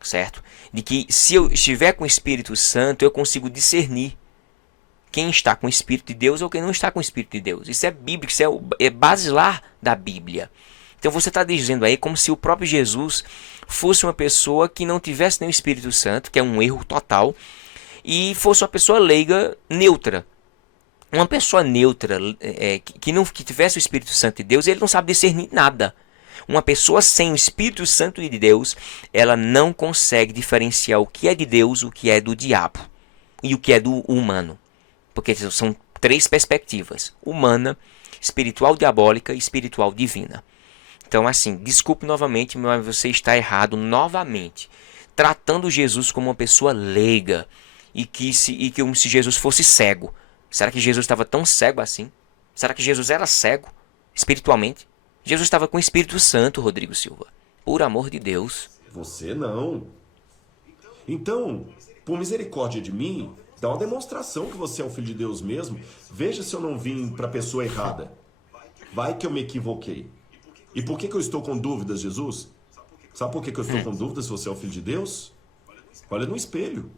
certo? De que se eu estiver com o Espírito Santo, eu consigo discernir quem está com o Espírito de Deus ou quem não está com o Espírito de Deus. Isso é bíblico, isso é basilar da Bíblia. Então você está dizendo aí como se o próprio Jesus fosse uma pessoa que não tivesse nem o Espírito Santo, que é um erro total, e fosse uma pessoa leiga, neutra. Uma pessoa neutra, que tivesse o Espírito Santo de Deus, ele não sabe discernir nada. Uma pessoa sem o Espírito Santo de Deus, ela não consegue diferenciar o que é de Deus, o que é do diabo e o que é do humano. Porque são três perspectivas: humana, espiritual diabólica e espiritual divina. Então, assim, desculpe novamente, mas você está errado novamente, tratando Jesus como uma pessoa leiga e como se Jesus fosse cego. Será que Jesus estava tão cego assim? Será que Jesus era cego espiritualmente? Jesus estava com o Espírito Santo, Rodrigo Silva. Por amor de Deus. Você não. Então, por misericórdia de mim, Dá uma demonstração que você é o Filho de Deus mesmo. Veja se eu não vim para a pessoa errada. Vai que eu me equivoquei. E por que eu estou com dúvidas, Jesus? Sabe por que eu estou com dúvidas se você é o Filho de Deus? Olha no espelho.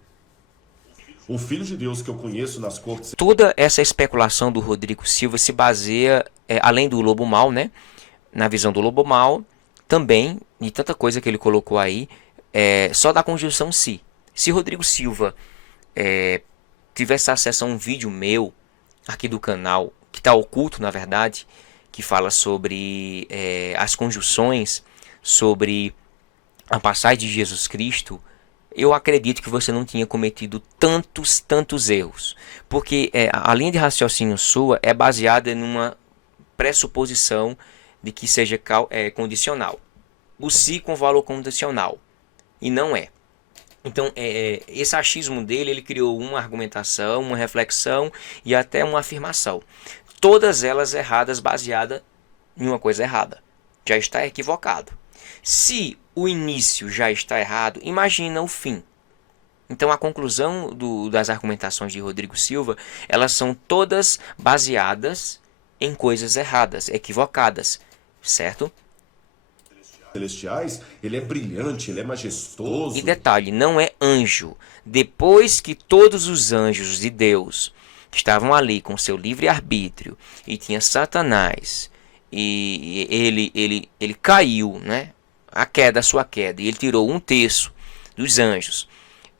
O Filho de Deus que eu conheço nas cortes... Toda essa especulação do Rodrigo Silva se baseia, além do lobo mau, né? Na visão do lobo mau, também, e tanta coisa que ele colocou aí, só da conjunção se. Se Rodrigo Silva tivesse acesso a um vídeo meu aqui do canal, que está oculto na verdade, que fala sobre as conjunções, sobre a passagem de Jesus Cristo, eu acredito que você não tinha cometido tantos erros. Porque a linha de raciocínio sua é baseada em uma pressuposição de que seja condicional. O se com valor condicional. E não é. Então, esse achismo dele, ele criou uma argumentação, uma reflexão e até uma afirmação. Todas elas erradas, baseadas em uma coisa errada. Já está equivocado. Se o início já está errado, imagina o fim. Então, a conclusão das argumentações de Rodrigo Silva, elas são todas baseadas em coisas erradas, equivocadas, certo? Celestiais, ele é brilhante, ele é majestoso. E detalhe, não é anjo. Depois que todos os anjos de Deus que estavam ali com seu livre-arbítrio e tinha Satanás e ele caiu, né? A sua queda, e ele tirou um terço dos anjos.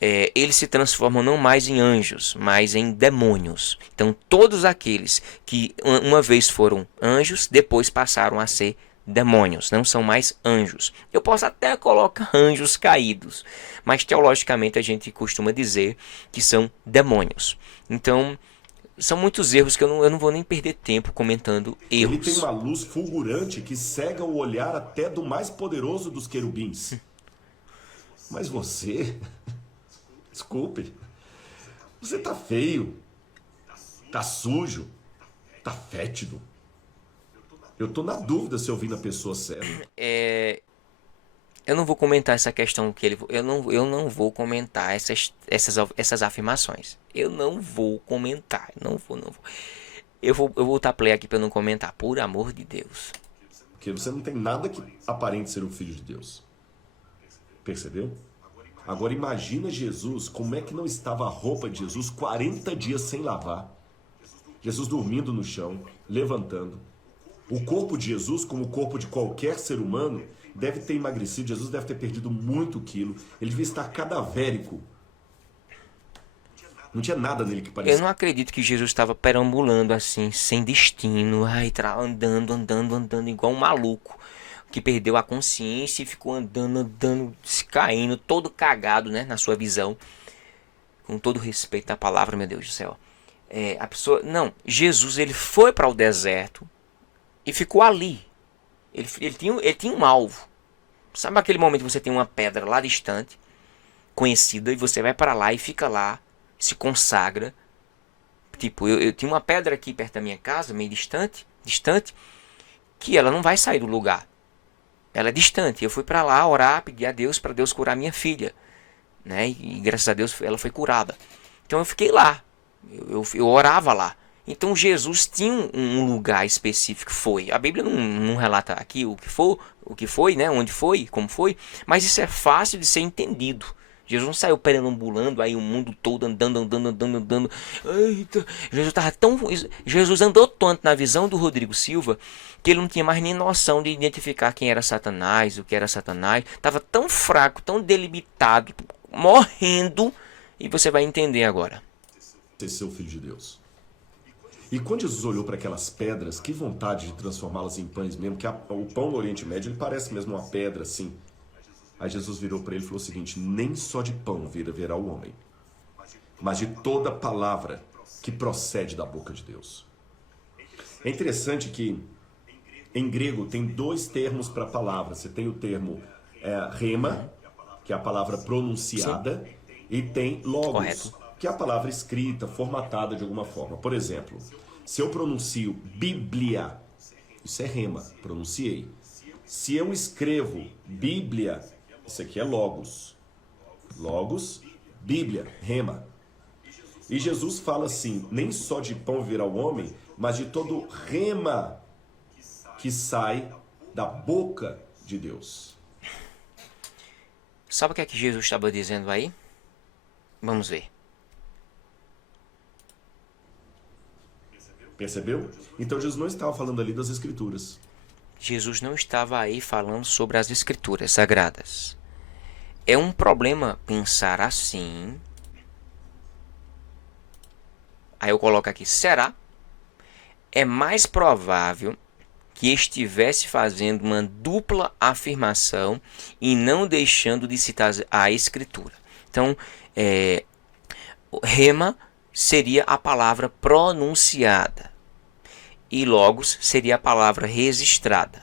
Eles se transformam não mais em anjos, mas em demônios. Então todos aqueles que uma vez foram anjos, depois passaram a ser demônios, não são mais anjos. Eu posso até colocar anjos caídos, mas teologicamente a gente costuma dizer que são demônios. Então, são muitos erros que eu não vou nem perder tempo comentando erros. Ele tem uma luz fulgurante que cega o olhar até do mais poderoso dos querubins. Mas você... Desculpe. Você tá feio. Tá sujo. Tá fétido. Eu tô na dúvida se eu vim na pessoa certa. Eu não vou comentar essa questão que ele... Eu não vou comentar essas afirmações. Eu não vou comentar. Não vou. Eu vou botar play aqui para não comentar. Por amor de Deus. Porque você não tem nada que aparente ser o Filho de Deus. Percebeu? Agora imagina Jesus, como é que não estava a roupa de Jesus 40 dias sem lavar. Jesus dormindo no chão, levantando. O corpo de Jesus, como o corpo de qualquer ser humano, deve ter emagrecido. Jesus deve ter perdido muito quilo. Ele devia estar cadavérico. Não tinha nada nele que parecia. Eu não acredito que Jesus estava perambulando assim, sem destino, andando igual um maluco que perdeu a consciência e ficou andando, se caindo, todo cagado, né, na sua visão. Com todo respeito à palavra, meu Deus do céu. A pessoa, não, Jesus, ele foi para o deserto e ficou ali. Ele tinha um alvo. Sabe aquele momento que você tem uma pedra lá distante, conhecida, e você vai para lá e fica lá, se consagra. Tipo, eu tinha uma pedra aqui perto da minha casa, meio distante, que ela não vai sair do lugar. Ela é distante. Eu fui para lá orar, pedir a Deus para Deus curar minha filha, né? E graças a Deus ela foi curada. Então eu fiquei lá. Eu orava lá. Então Jesus tinha um lugar específico, foi. A Bíblia não relata aqui o que foi, né? Onde foi, como foi. Mas isso é fácil de ser entendido. Jesus não saiu perambulando aí o mundo todo, andando. Eita, Jesus andou tanto na visão do Rodrigo Silva que ele não tinha mais nem noção de identificar quem era Satanás, o que era Satanás. Estava tão fraco, tão delimitado, morrendo. E você vai entender agora. Ser o Filho de Deus. E quando Jesus olhou para aquelas pedras, que vontade de transformá-las em pães mesmo, que o pão no Oriente Médio ele parece mesmo uma pedra assim. Aí Jesus virou para ele e falou o seguinte: nem só de pão viverá o homem, mas de toda palavra que procede da boca de Deus. É interessante que em grego tem dois termos para palavra. Você tem o termo rema, que é a palavra pronunciada, sim, e tem logos, correto, que é a palavra escrita, formatada de alguma forma. Por exemplo, se eu pronuncio Bíblia, isso é rema, pronunciei. Se eu escrevo Bíblia, isso aqui é logos. Logos, Bíblia, rema. E Jesus fala assim, nem só de pão viverá o homem, mas de todo rema que sai da boca de Deus. Sabe o que é que Jesus estava dizendo aí? Vamos ver. Percebeu? Então Jesus não estava falando ali das escrituras. Jesus não estava aí falando sobre as escrituras sagradas. É um problema pensar assim. Aí eu coloco aqui, será? É mais provável que estivesse fazendo uma dupla afirmação e não deixando de citar a escritura. Então, rema seria a palavra pronunciada e logos seria a palavra registrada.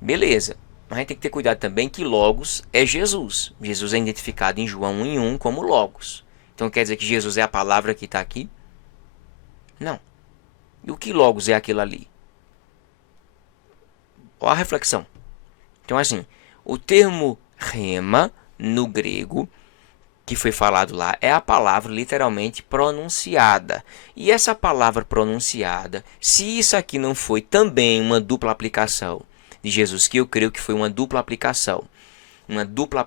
Beleza, mas a gente tem que ter cuidado também que logos é Jesus. Jesus é identificado em João 1:1 como logos. Então quer dizer que Jesus é a palavra que está aqui? Não. E o que logos é aquilo ali? Olha a reflexão. Então assim, o termo rema no grego que foi falado lá é a palavra literalmente pronunciada. E essa palavra pronunciada, se isso aqui não foi também uma dupla aplicação de Jesus, que eu creio que foi uma dupla aplicação, uma dupla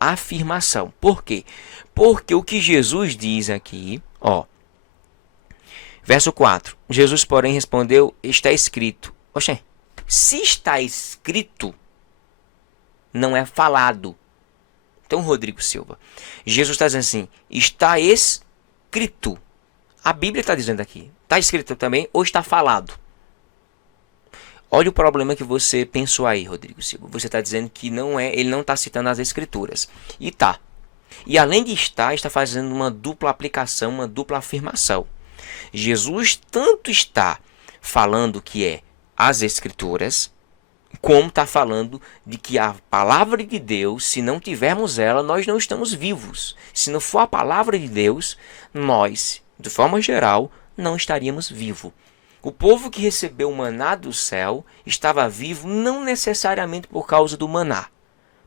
afirmação. Por quê? Porque o que Jesus diz aqui, ó, verso 4, Jesus, porém, respondeu, está escrito. Oxê, se está escrito, não é falado. Então, Rodrigo Silva, Jesus está dizendo assim, está escrito. A Bíblia está dizendo aqui, está escrito também ou está falado? Olha o problema que você pensou aí, Rodrigo Silva. Você está dizendo que não é, ele não está citando as escrituras. E tá. E além de estar, está fazendo uma dupla aplicação, uma dupla afirmação. Jesus tanto está falando que é as escrituras, como está falando de que a palavra de Deus, se não tivermos ela, nós não estamos vivos. Se não for a palavra de Deus, nós, de forma geral, não estaríamos vivos. O povo que recebeu o maná do céu estava vivo não necessariamente por causa do maná,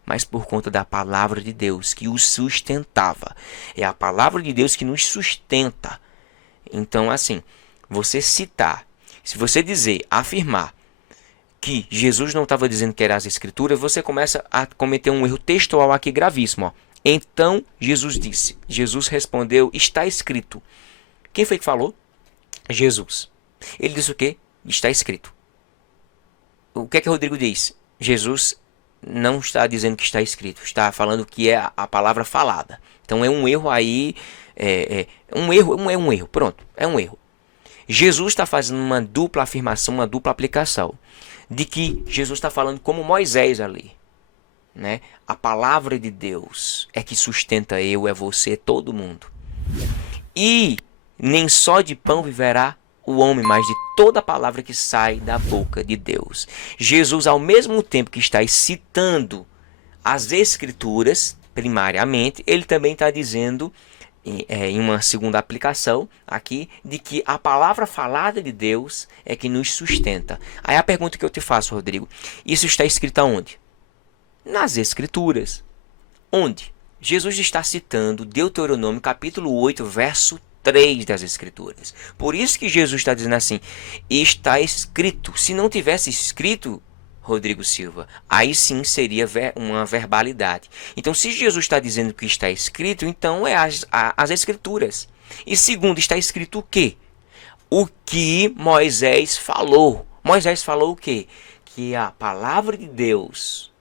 mas por conta da palavra de Deus que os sustentava. É a palavra de Deus que nos sustenta. Então, assim, você citar, se você dizer, afirmar, que Jesus não estava dizendo que eram as escrituras, você começa a cometer um erro textual aqui gravíssimo. Ó. Então Jesus disse, Jesus respondeu, está escrito. Quem foi que falou? Jesus. Ele disse o quê? Está escrito. O que é que Rodrigo diz? Jesus não está dizendo que está escrito, está falando que é a palavra falada. Então é um erro aí, um erro, pronto, é um erro. Jesus está fazendo uma dupla afirmação, uma dupla aplicação, de que Jesus está falando como Moisés ali, né? A palavra de Deus é que sustenta eu, é você, todo mundo. E nem só de pão viverá o homem, mas de toda a palavra que sai da boca de Deus. Jesus, ao mesmo tempo que está citando as escrituras, primariamente, ele também está dizendo, em uma segunda aplicação aqui, de que a palavra falada de Deus é que nos sustenta. Aí a pergunta que eu te faço, Rodrigo, isso está escrito aonde? Nas escrituras. Onde? Jesus está citando Deuteronômio capítulo 8, verso 3 das escrituras. Por isso que Jesus está dizendo assim, está escrito. Se não tivesse escrito, Rodrigo Silva, aí sim seria uma verbalidade. Então, se Jesus está dizendo que está escrito, então é as escrituras. E segundo, está escrito o quê? O que Moisés falou. Moisés falou o quê? Que a palavra de Deus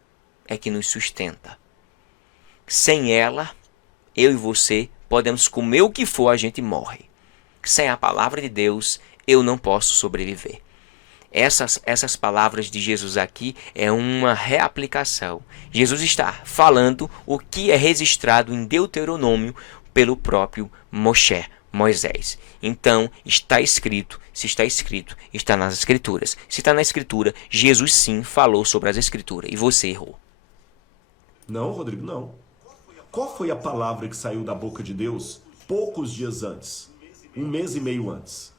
é que nos sustenta. Sem ela, eu e você podemos comer o que for, a gente morre. Sem a palavra de Deus, eu não posso sobreviver. Essas palavras de Jesus aqui é uma reaplicação. Jesus está falando o que é registrado em Deuteronômio pelo próprio Moisés. Então, está escrito, se está escrito, está nas escrituras. Se está na escritura, Jesus sim falou sobre as escrituras e você errou. Não, Rodrigo, não. Qual foi a palavra que saiu da boca de Deus poucos dias antes? 1 mês e meio antes.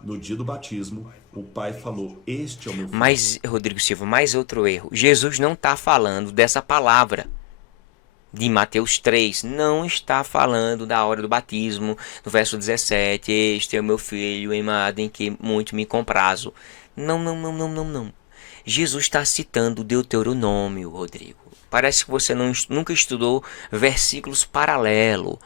No dia do batismo, o pai falou, este é o meu filho. Mas, Rodrigo Silva, mais outro erro. Jesus não está falando dessa palavra. de Mateus 3 não está falando da hora do batismo, no verso 17, este é o meu filho amado em que muito me comprazo. Não, não, não, não, não, não. Jesus está citando Deuteronômio, Rodrigo. Parece que você nunca estudou versículos paralelos.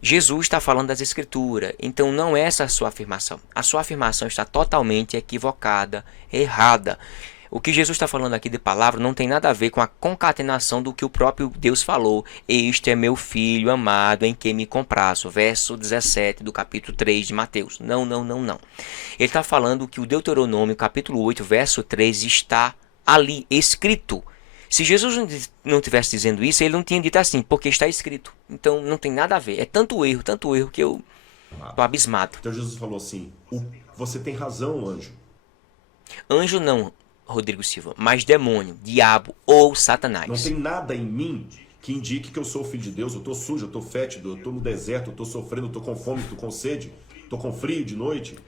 Jesus está falando das Escrituras, então não é essa a sua afirmação. A sua afirmação está totalmente equivocada, errada. O que Jesus está falando aqui de palavra não tem nada a ver com a concatenação do que o próprio Deus falou. Este é meu filho amado em quem me comprazo. Verso 17 do capítulo 3 de Mateus. Não, não, não, não. Ele está falando que o Deuteronômio, capítulo 8, verso 3, está ali escrito. Se Jesus não tivesse dizendo isso, ele não tinha dito assim, porque está escrito. Então não tem nada a ver. É tanto erro que eu estou abismado. Então Jesus falou assim: você tem razão, anjo. Anjo não, Rodrigo Silva, mas demônio, diabo ou Satanás. Não tem nada em mim que indique que eu sou filho de Deus. Eu estou sujo, eu estou fétido, eu estou no deserto, eu estou sofrendo, eu estou com fome, estou com sede, estou com frio de noite.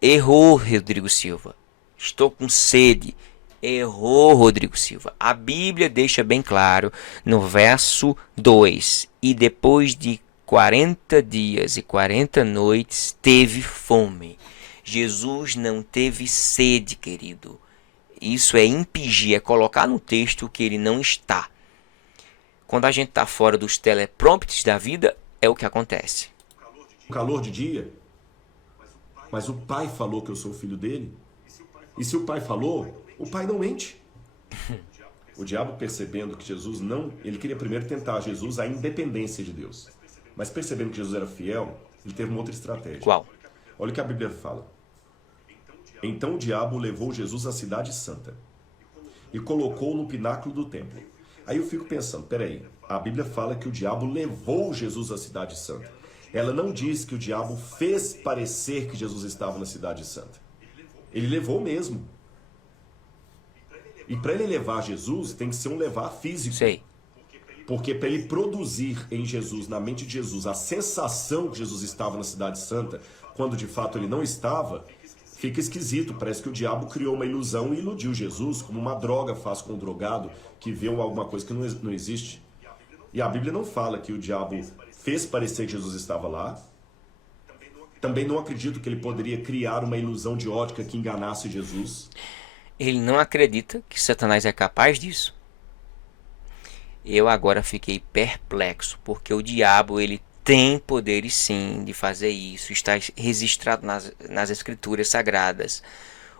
Errou, Rodrigo Silva. Estou com sede. Errou, Rodrigo Silva. A Bíblia deixa bem claro no verso 2. E depois de 40 dias e 40 noites teve fome. Jesus não teve sede, querido. Isso é impingir, é colocar no texto que ele não está. Quando a gente está fora dos teleprompts da vida, é o que acontece. Calor de dia, mas o pai falou que eu sou filho dele. E se o pai falou, o pai não mente. O diabo, percebendo que Jesus não... Ele queria primeiro tentar Jesus a independência de Deus. Mas percebendo que Jesus era fiel, ele teve uma outra estratégia. Qual? Olha o que a Bíblia fala. Então o diabo levou Jesus à cidade santa e colocou no pináculo do templo. Aí eu fico pensando, peraí, a Bíblia fala que o diabo levou Jesus à cidade santa. Ela não diz que o diabo fez parecer que Jesus estava na cidade santa. Ele levou mesmo. E para ele levar Jesus, tem que ser um levar físico. Sei. Porque para ele produzir em Jesus, na mente de Jesus, a sensação que Jesus estava na cidade santa, quando de fato ele não estava, fica esquisito. Parece que o diabo criou uma ilusão e iludiu Jesus, como uma droga faz com um drogado que vê alguma coisa que não existe. E a Bíblia não fala que o diabo fez parecer que Jesus estava lá. Também não acredito que ele poderia criar uma ilusão de ótica que enganasse Jesus. Ele não acredita que Satanás é capaz disso. Eu agora fiquei perplexo, porque o diabo ele tem poderes sim de fazer isso, está registrado nas escrituras sagradas.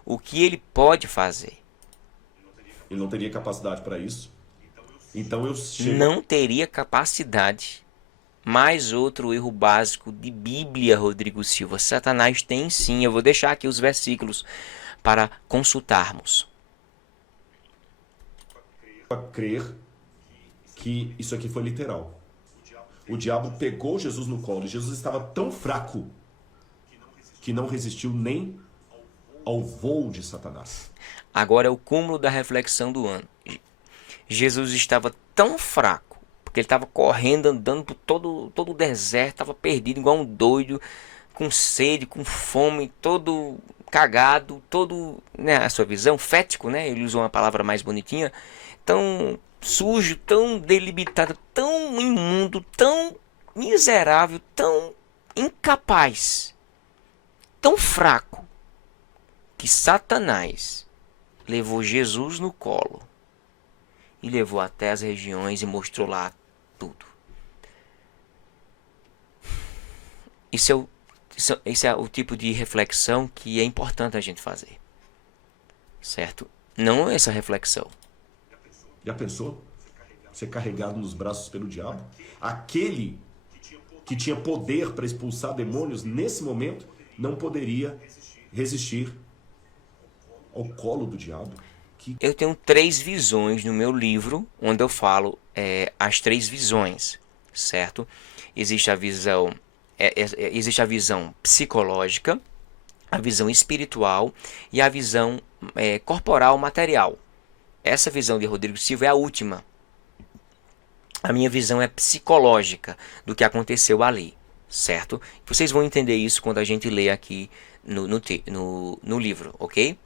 O que ele pode fazer? Ele não teria capacidade para isso. Então eu chego... Não teria capacidade. Mais outro erro básico de Bíblia, Rodrigo Silva. Satanás tem sim. Eu vou deixar aqui os versículos para consultarmos. A crer que isso aqui foi literal. O diabo pegou Jesus no colo e Jesus estava tão fraco que não resistiu nem ao voo de Satanás. Agora é o cúmulo da reflexão do ano. Jesus estava tão fraco, porque ele estava correndo, andando por todo o deserto, estava perdido igual um doido, com sede, com fome, todo cagado, todo, né, a sua visão, fético, né? Ele usou uma palavra mais bonitinha, tão sujo, tão delimitado, tão imundo, tão miserável, tão incapaz, tão fraco, que Satanás levou Jesus no colo e levou até as regiões e mostrou lá tudo. Esse é o tipo de reflexão que é importante a gente fazer, certo? Não essa reflexão. Já pensou? Ser carregado nos braços pelo diabo? Aquele que tinha poder para expulsar demônios, nesse momento, não poderia resistir ao colo do diabo. Eu tenho 3 visões no meu livro, onde eu falo as 3 visões, certo? Existe a visão, existe a visão psicológica, a visão espiritual e a visão corporal, material. Essa visão de Rodrigo Silva é a última. A minha visão é psicológica do que aconteceu ali, certo? Vocês vão entender isso quando a gente lê aqui no livro, ok?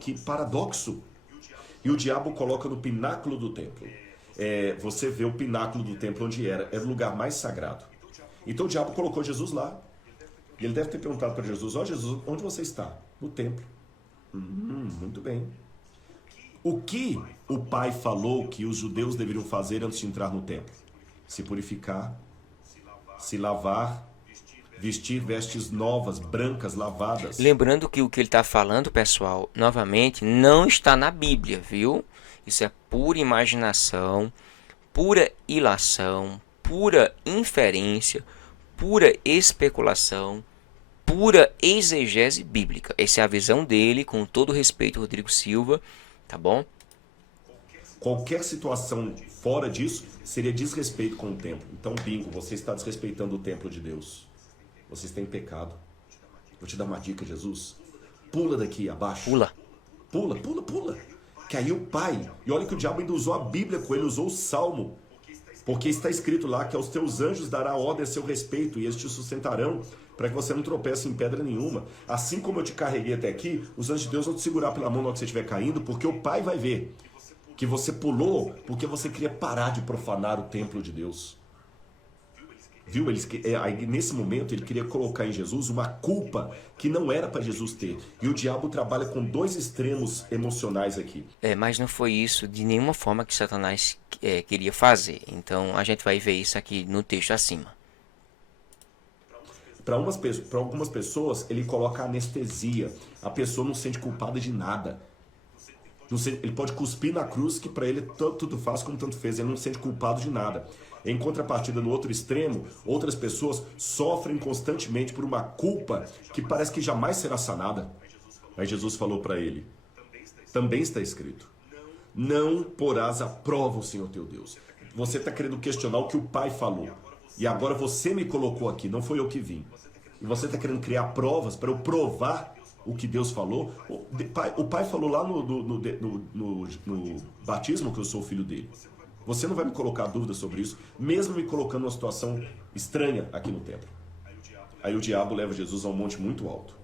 Que paradoxo! E o diabo coloca no pináculo do templo. Você vê o pináculo do templo onde era o lugar mais sagrado. Então o diabo colocou Jesus lá. E ele deve ter perguntado para Jesus: ó Jesus, onde você está? No templo. Muito bem. O que o pai falou que os judeus deveriam fazer antes de entrar no templo? Se purificar, se lavar, vestir vestes novas, brancas, lavadas. Lembrando que o que ele está falando, pessoal, novamente, não está na Bíblia, viu? Isso é pura imaginação, pura ilação, pura inferência, pura especulação, pura exegese bíblica. Essa é a visão dele, com todo respeito, Rodrigo Silva, tá bom? Qualquer situação fora disso seria desrespeito com o templo. Então, bingo, você está desrespeitando o templo de Deus. Vocês têm pecado. Vou te dar uma dica, Jesus. Pula daqui abaixo. Pula. Pula, pula, pula. Que aí o pai, e olha que o diabo ainda usou a Bíblia com ele, usou o Salmo. Porque está escrito lá que aos teus anjos dará ordem a seu respeito e eles te sustentarão para que você não tropece em pedra nenhuma. Assim como eu te carreguei até aqui, os anjos de Deus vão te segurar pela mão na hora que você estiver caindo, porque o pai vai ver que você pulou porque você queria parar de profanar o templo de Deus. Viu? Aí, nesse momento ele queria colocar em Jesus uma culpa que não era para Jesus ter. E o diabo trabalha com dois extremos emocionais aqui. Mas não foi isso de nenhuma forma que Satanás queria fazer. Então a gente vai ver isso aqui no texto acima. Para algumas pessoas ele coloca anestesia. A pessoa não se sente culpada de nada. Ele pode cuspir na cruz, que para ele tudo faz como tanto fez. Ele não se sente culpado de nada. Em contrapartida, no outro extremo, outras pessoas sofrem constantemente por uma culpa que parece que jamais será sanada. Aí Jesus falou para ele: também está escrito, não porás à prova o Senhor teu Deus. Você está querendo questionar o que o pai falou. E agora você me colocou aqui, não foi eu que vim. E você está querendo criar provas para eu provar o que Deus falou. O pai falou lá no batismo que eu sou o filho dele. Você não vai me colocar dúvida sobre isso, mesmo me colocando numa situação estranha aqui no templo. Aí o diabo leva Jesus a um monte muito alto.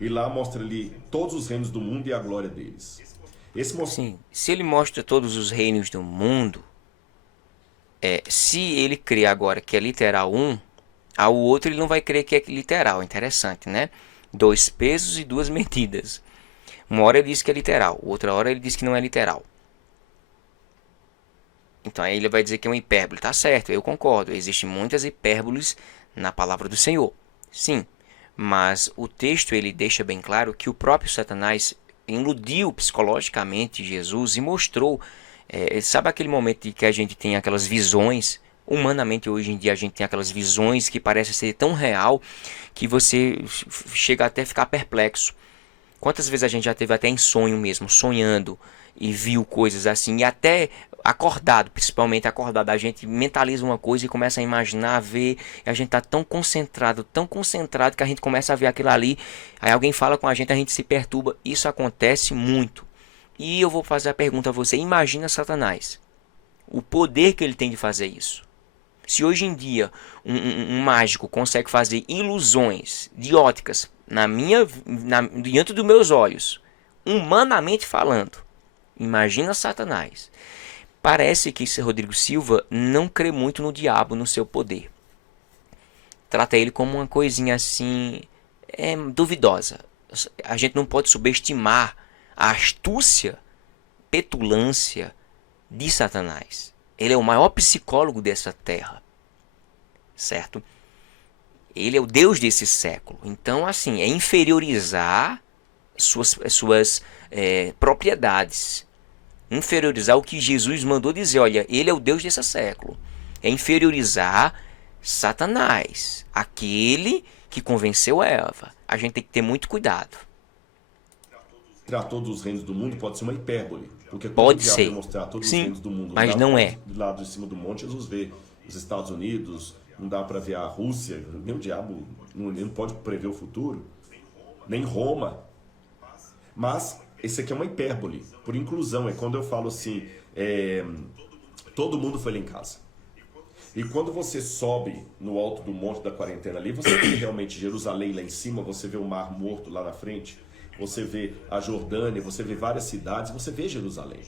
E lá mostra-lhe todos os reinos do mundo e a glória deles. Sim, se ele mostra todos os reinos do mundo, se ele crê agora que é literal um, ao outro ele não vai crer que é literal. Interessante, né? 2 pesos e 2 medidas. Uma hora ele diz que é literal, outra hora ele diz que não é literal. Então aí ele vai dizer que é uma hipérbole. Tá certo, eu concordo. Existem muitas hipérboles na palavra do Senhor. Sim, mas o texto ele deixa bem claro que o próprio Satanás iludiu psicologicamente Jesus e mostrou. Sabe aquele momento em que a gente tem aquelas visões? Humanamente hoje em dia a gente tem aquelas visões que parecem ser tão real que você chega até a ficar perplexo. Quantas vezes a gente já teve até em sonho mesmo, sonhando e viu coisas assim, e até acordado, principalmente acordado, a gente mentaliza uma coisa e começa a imaginar, a ver, e a gente está tão concentrado que a gente começa a ver aquilo ali, aí alguém fala com a gente se perturba. Isso acontece muito. E eu vou fazer a pergunta a você: imagina Satanás, o poder que ele tem de fazer isso. Se hoje em dia um mágico consegue fazer ilusões de óticas diante dos meus olhos, humanamente falando, imagina Satanás. Parece que esse Rodrigo Silva não crê muito no diabo, no seu poder. Trata ele como uma coisinha assim, duvidosa. A gente não pode subestimar a astúcia, petulância de Satanás. Ele é o maior psicólogo dessa terra, certo? Ele é o Deus desse século. Então, assim, é inferiorizar suas propriedades. Inferiorizar o que Jesus mandou dizer. Olha, ele é o Deus desse século. É inferiorizar Satanás, aquele que convenceu Eva. A gente tem que ter muito cuidado. Mostrar todos os reinos do mundo pode ser uma hipérbole. Porque pode ser. Mostrar todos Sim, os reinos do mundo, mas não é. Do lado de cima do monte, Jesus vê os Estados Unidos, não dá para ver a Rússia, nem o diabo não pode prever o futuro, nem Roma. Mas esse aqui é uma hipérbole, por inclusão. É quando eu falo assim, todo mundo foi lá em casa. E quando você sobe no alto do monte da quarentena ali, você vê realmente Jerusalém lá em cima, você vê o mar morto lá na frente, você vê a Jordânia, você vê várias cidades, você vê Jerusalém.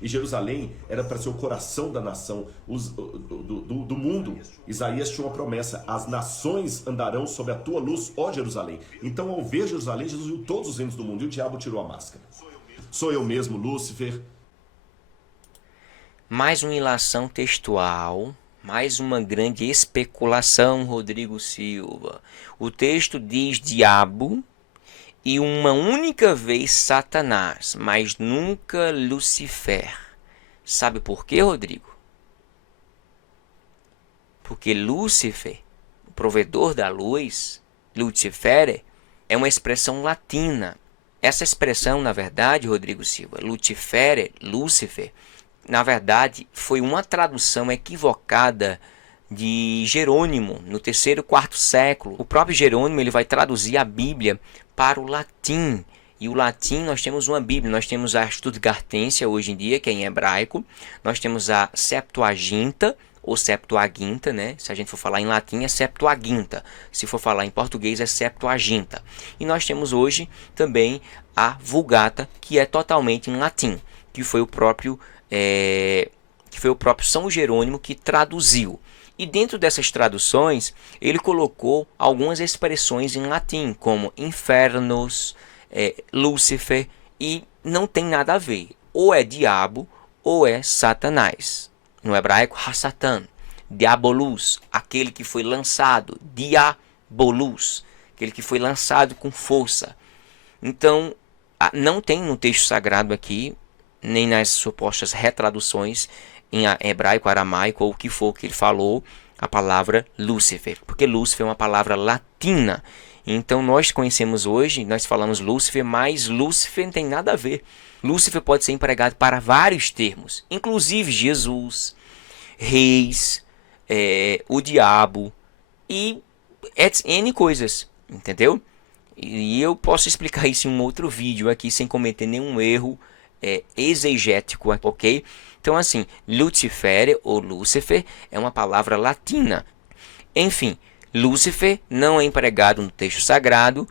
E Jerusalém era para ser o coração da nação, do mundo. Isaías tinha uma promessa: as nações andarão sob a tua luz, ó Jerusalém. Então, ao ver Jerusalém, Jesus viu todos os reinos do mundo e o diabo tirou a máscara. Sou eu mesmo, Lúcifer. Mais uma ilação textual, mais uma grande especulação, Rodrigo Silva. O texto diz diabo e uma única vez Satanás, mas nunca Lucifer. Sabe por quê, Rodrigo? Porque Lúcifer, o provedor da luz, Lucifere, é uma expressão latina. Essa expressão, na verdade, Rodrigo Silva, Lucifere, Lúcifer, na verdade, foi uma tradução equivocada de Jerônimo, no terceiro e quarto século. O próprio Jerônimo ele vai traduzir a Bíblia para o latim. E o latim, nós temos uma Bíblia. Nós temos a Stuttgartensia, hoje em dia, que é em hebraico. Nós temos a Septuaginta, ou Septuaginta, né? Se a gente for falar em latim, é Septuaginta. Se for falar em português, é Septuaginta. E nós temos hoje também a Vulgata, que é totalmente em latim, que foi o próprio São Jerônimo que traduziu. E dentro dessas traduções, ele colocou algumas expressões em latim, como infernos, Lúcifer, e não tem nada a ver. Ou é diabo, ou é Satanás. No hebraico, Hassatan, Diabolus, aquele que foi lançado, Diabolus, aquele que foi lançado com força. Então, não tem no texto sagrado aqui, nem nas supostas retraduções em hebraico, aramaico ou o que for que ele falou, a palavra Lúcifer, porque Lúcifer é uma palavra latina. Então nós conhecemos hoje, nós falamos Lúcifer, mas Lúcifer não tem nada a ver. Lúcifer pode ser empregado para vários termos, inclusive Jesus, reis, o diabo e N coisas, entendeu? E eu posso explicar isso em um outro vídeo aqui sem cometer nenhum erro exegético, ok? Então assim, Lucifere ou Lúcifer é uma palavra latina. Enfim, Lúcifer não é empregado no texto sagrado.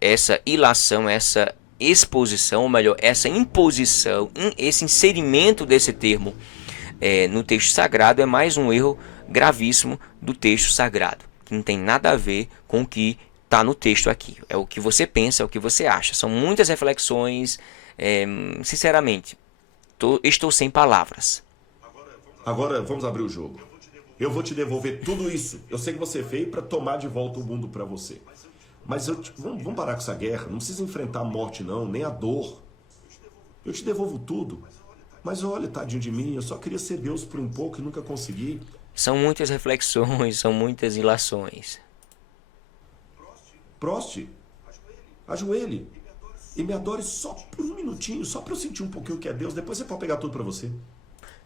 Essa ilação, essa exposição, ou melhor, essa imposição, esse inserimento desse termo no texto sagrado é mais um erro gravíssimo do texto sagrado, que não tem nada a ver com o que está no texto aqui. É o que você pensa, é o que você acha. São muitas reflexões. Sinceramente, estou sem palavras. Agora vamos abrir o jogo. Eu vou te devolver tudo isso. Eu sei que você veio para tomar de volta o mundo para você. Mas vamos parar com essa guerra. Não precisa enfrentar a morte não, nem a dor. Eu te devolvo tudo. Mas olha, tadinho de mim, eu só queria ser Deus por um pouco e nunca consegui. São muitas reflexões, são muitas ilações. Proste, ajoelhe e me adore só por um minutinho, só para eu sentir um pouquinho o que é Deus. Depois você pode pegar tudo para você.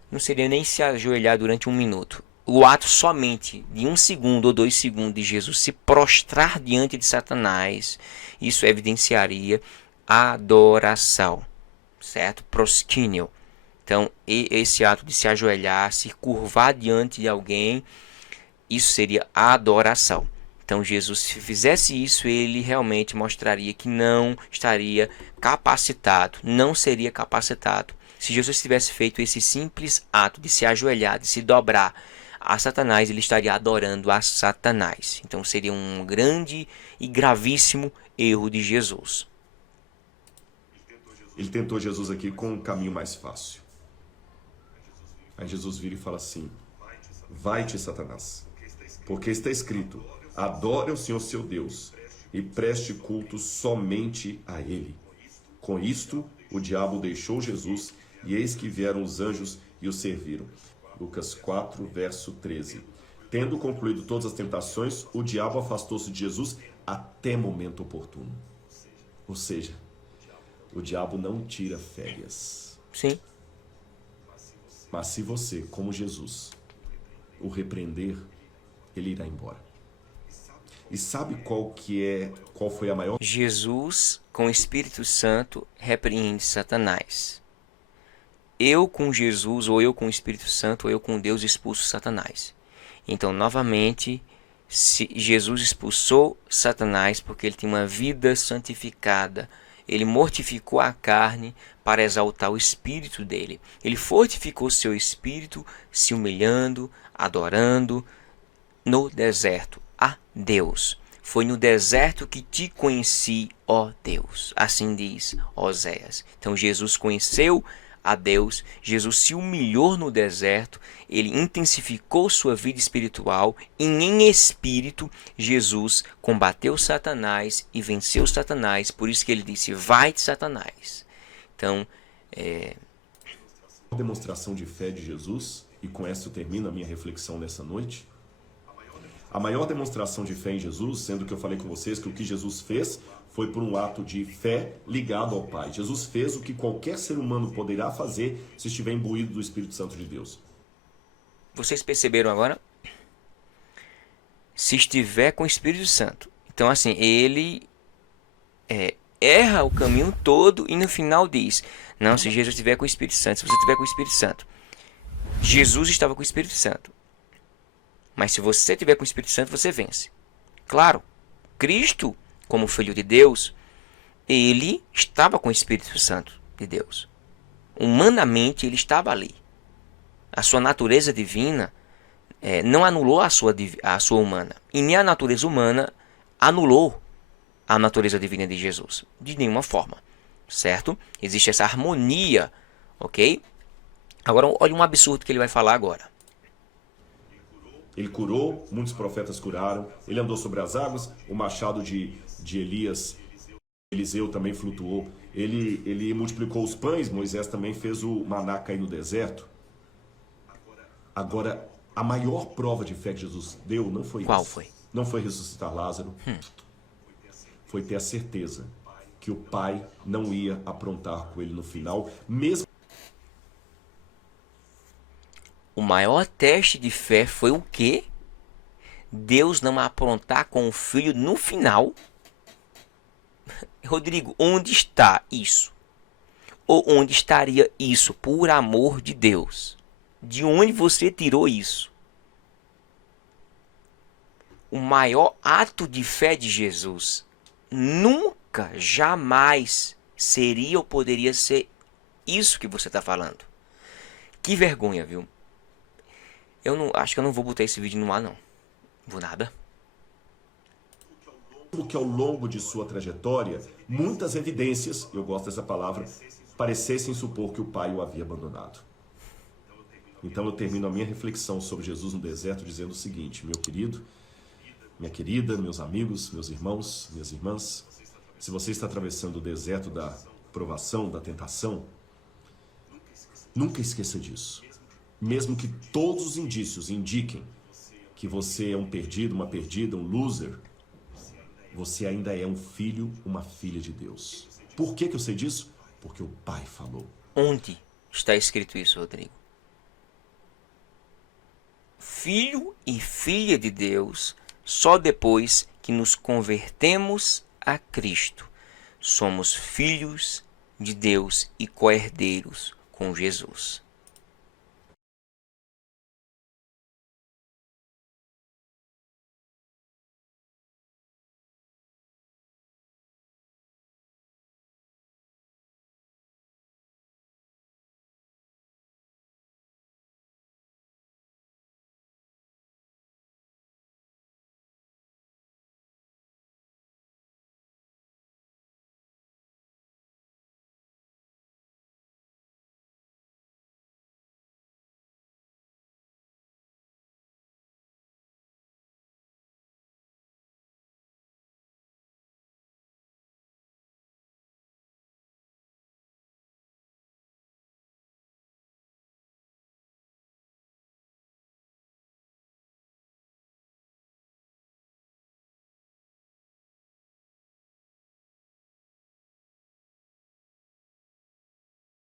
Não seria nem se ajoelhar durante um minuto. O ato somente de 1 segundo ou 2 segundos de Jesus se prostrar diante de Satanás, isso evidenciaria adoração, certo? Proskínio. Então, esse ato de se ajoelhar, se curvar diante de alguém, isso seria adoração. Então, Jesus, se fizesse isso, ele realmente mostraria que não estaria capacitado, não seria capacitado. Se Jesus tivesse feito esse simples ato de se ajoelhar, de se dobrar a Satanás, ele estaria adorando a Satanás. Então, seria um grande e gravíssimo erro de Jesus. Ele tentou Jesus aqui com um caminho mais fácil. Aí Jesus vira e fala assim: vai-te, Satanás, porque está escrito: adore o Senhor seu Deus e preste culto somente a Ele. Com isto, o diabo deixou Jesus e eis que vieram os anjos e o serviram. Lucas 4, verso 13. Tendo concluído todas as tentações, o diabo afastou-se de Jesus até momento oportuno. Ou seja, o diabo não tira férias. Sim. Mas se você, como Jesus, o repreender, ele irá embora. E sabe qual foi a maior? Jesus, com o Espírito Santo, repreende Satanás. Eu com Jesus, ou eu com o Espírito Santo, ou eu com Deus expulso Satanás. Então, novamente, Jesus expulsou Satanás porque ele tinha uma vida santificada. Ele mortificou a carne para exaltar o espírito dele. Ele fortificou seu espírito se humilhando, adorando no deserto a Deus. Foi no deserto que te conheci, ó Deus. Assim diz Oséias. Então Jesus conheceu a Deus, Jesus se humilhou no deserto, ele intensificou sua vida espiritual e em espírito Jesus combateu Satanás e venceu Satanás. Por isso que ele disse, vai de Satanás. Então, A demonstração de fé de Jesus, e com essa eu termino a minha reflexão nessa noite. A maior demonstração de fé em Jesus, sendo que eu falei com vocês que o que Jesus fez foi por um ato de fé ligado ao Pai. Jesus fez o que qualquer ser humano poderá fazer se estiver imbuído do Espírito Santo de Deus. vocês perceberam agora? Se estiver com o Espírito Santo. Então assim, ele erra o caminho todo e no final diz, não, se Jesus estiver com o Espírito Santo, se você estiver com o Espírito Santo. Jesus estava com o Espírito Santo. Mas se você estiver com o Espírito Santo, você vence. Claro, Cristo, como Filho de Deus, ele estava com o Espírito Santo de Deus. Humanamente, ele estava ali. A sua natureza divina não anulou a sua humana. E nem a natureza humana anulou a natureza divina de Jesus. De nenhuma forma. Certo? Existe essa harmonia. Ok? Agora, olha um absurdo que ele vai falar agora. Ele curou, muitos profetas curaram, ele andou sobre as águas, o machado de Eliseu também flutuou, ele multiplicou os pães, Moisés também fez o maná cair no deserto. Agora, a maior prova de fé que Jesus deu não foi Qual isso. foi? Não foi ressuscitar Lázaro, foi ter a certeza que o Pai não ia aprontar com ele no final, mesmo. O maior teste de fé foi o quê? Deus não aprontar com o filho no final. Rodrigo, onde está isso? Ou onde estaria isso? Por amor de Deus. De onde você tirou isso? O maior ato de fé de Jesus nunca, jamais seria ou poderia ser isso que você está falando. Que vergonha, viu? Acho que eu não vou botar esse vídeo no ar, não. Vou nada. Que ao longo de sua trajetória, muitas evidências, eu gosto dessa palavra, parecessem supor que o Pai o havia abandonado. Então eu termino a minha reflexão sobre Jesus no deserto dizendo o seguinte, meu querido, minha querida, meus amigos, meus irmãos, minhas irmãs, se você está atravessando o deserto da provação, da tentação, nunca esqueça disso. Mesmo que todos os indícios indiquem que você é um perdido, uma perdida, um loser, você ainda é um filho, uma filha de Deus. Por que eu sei disso? Porque o Pai falou. Onde está escrito isso, Rodrigo? Filho e filha de Deus, só depois que nos convertemos a Cristo, somos filhos de Deus e co-herdeiros com Jesus.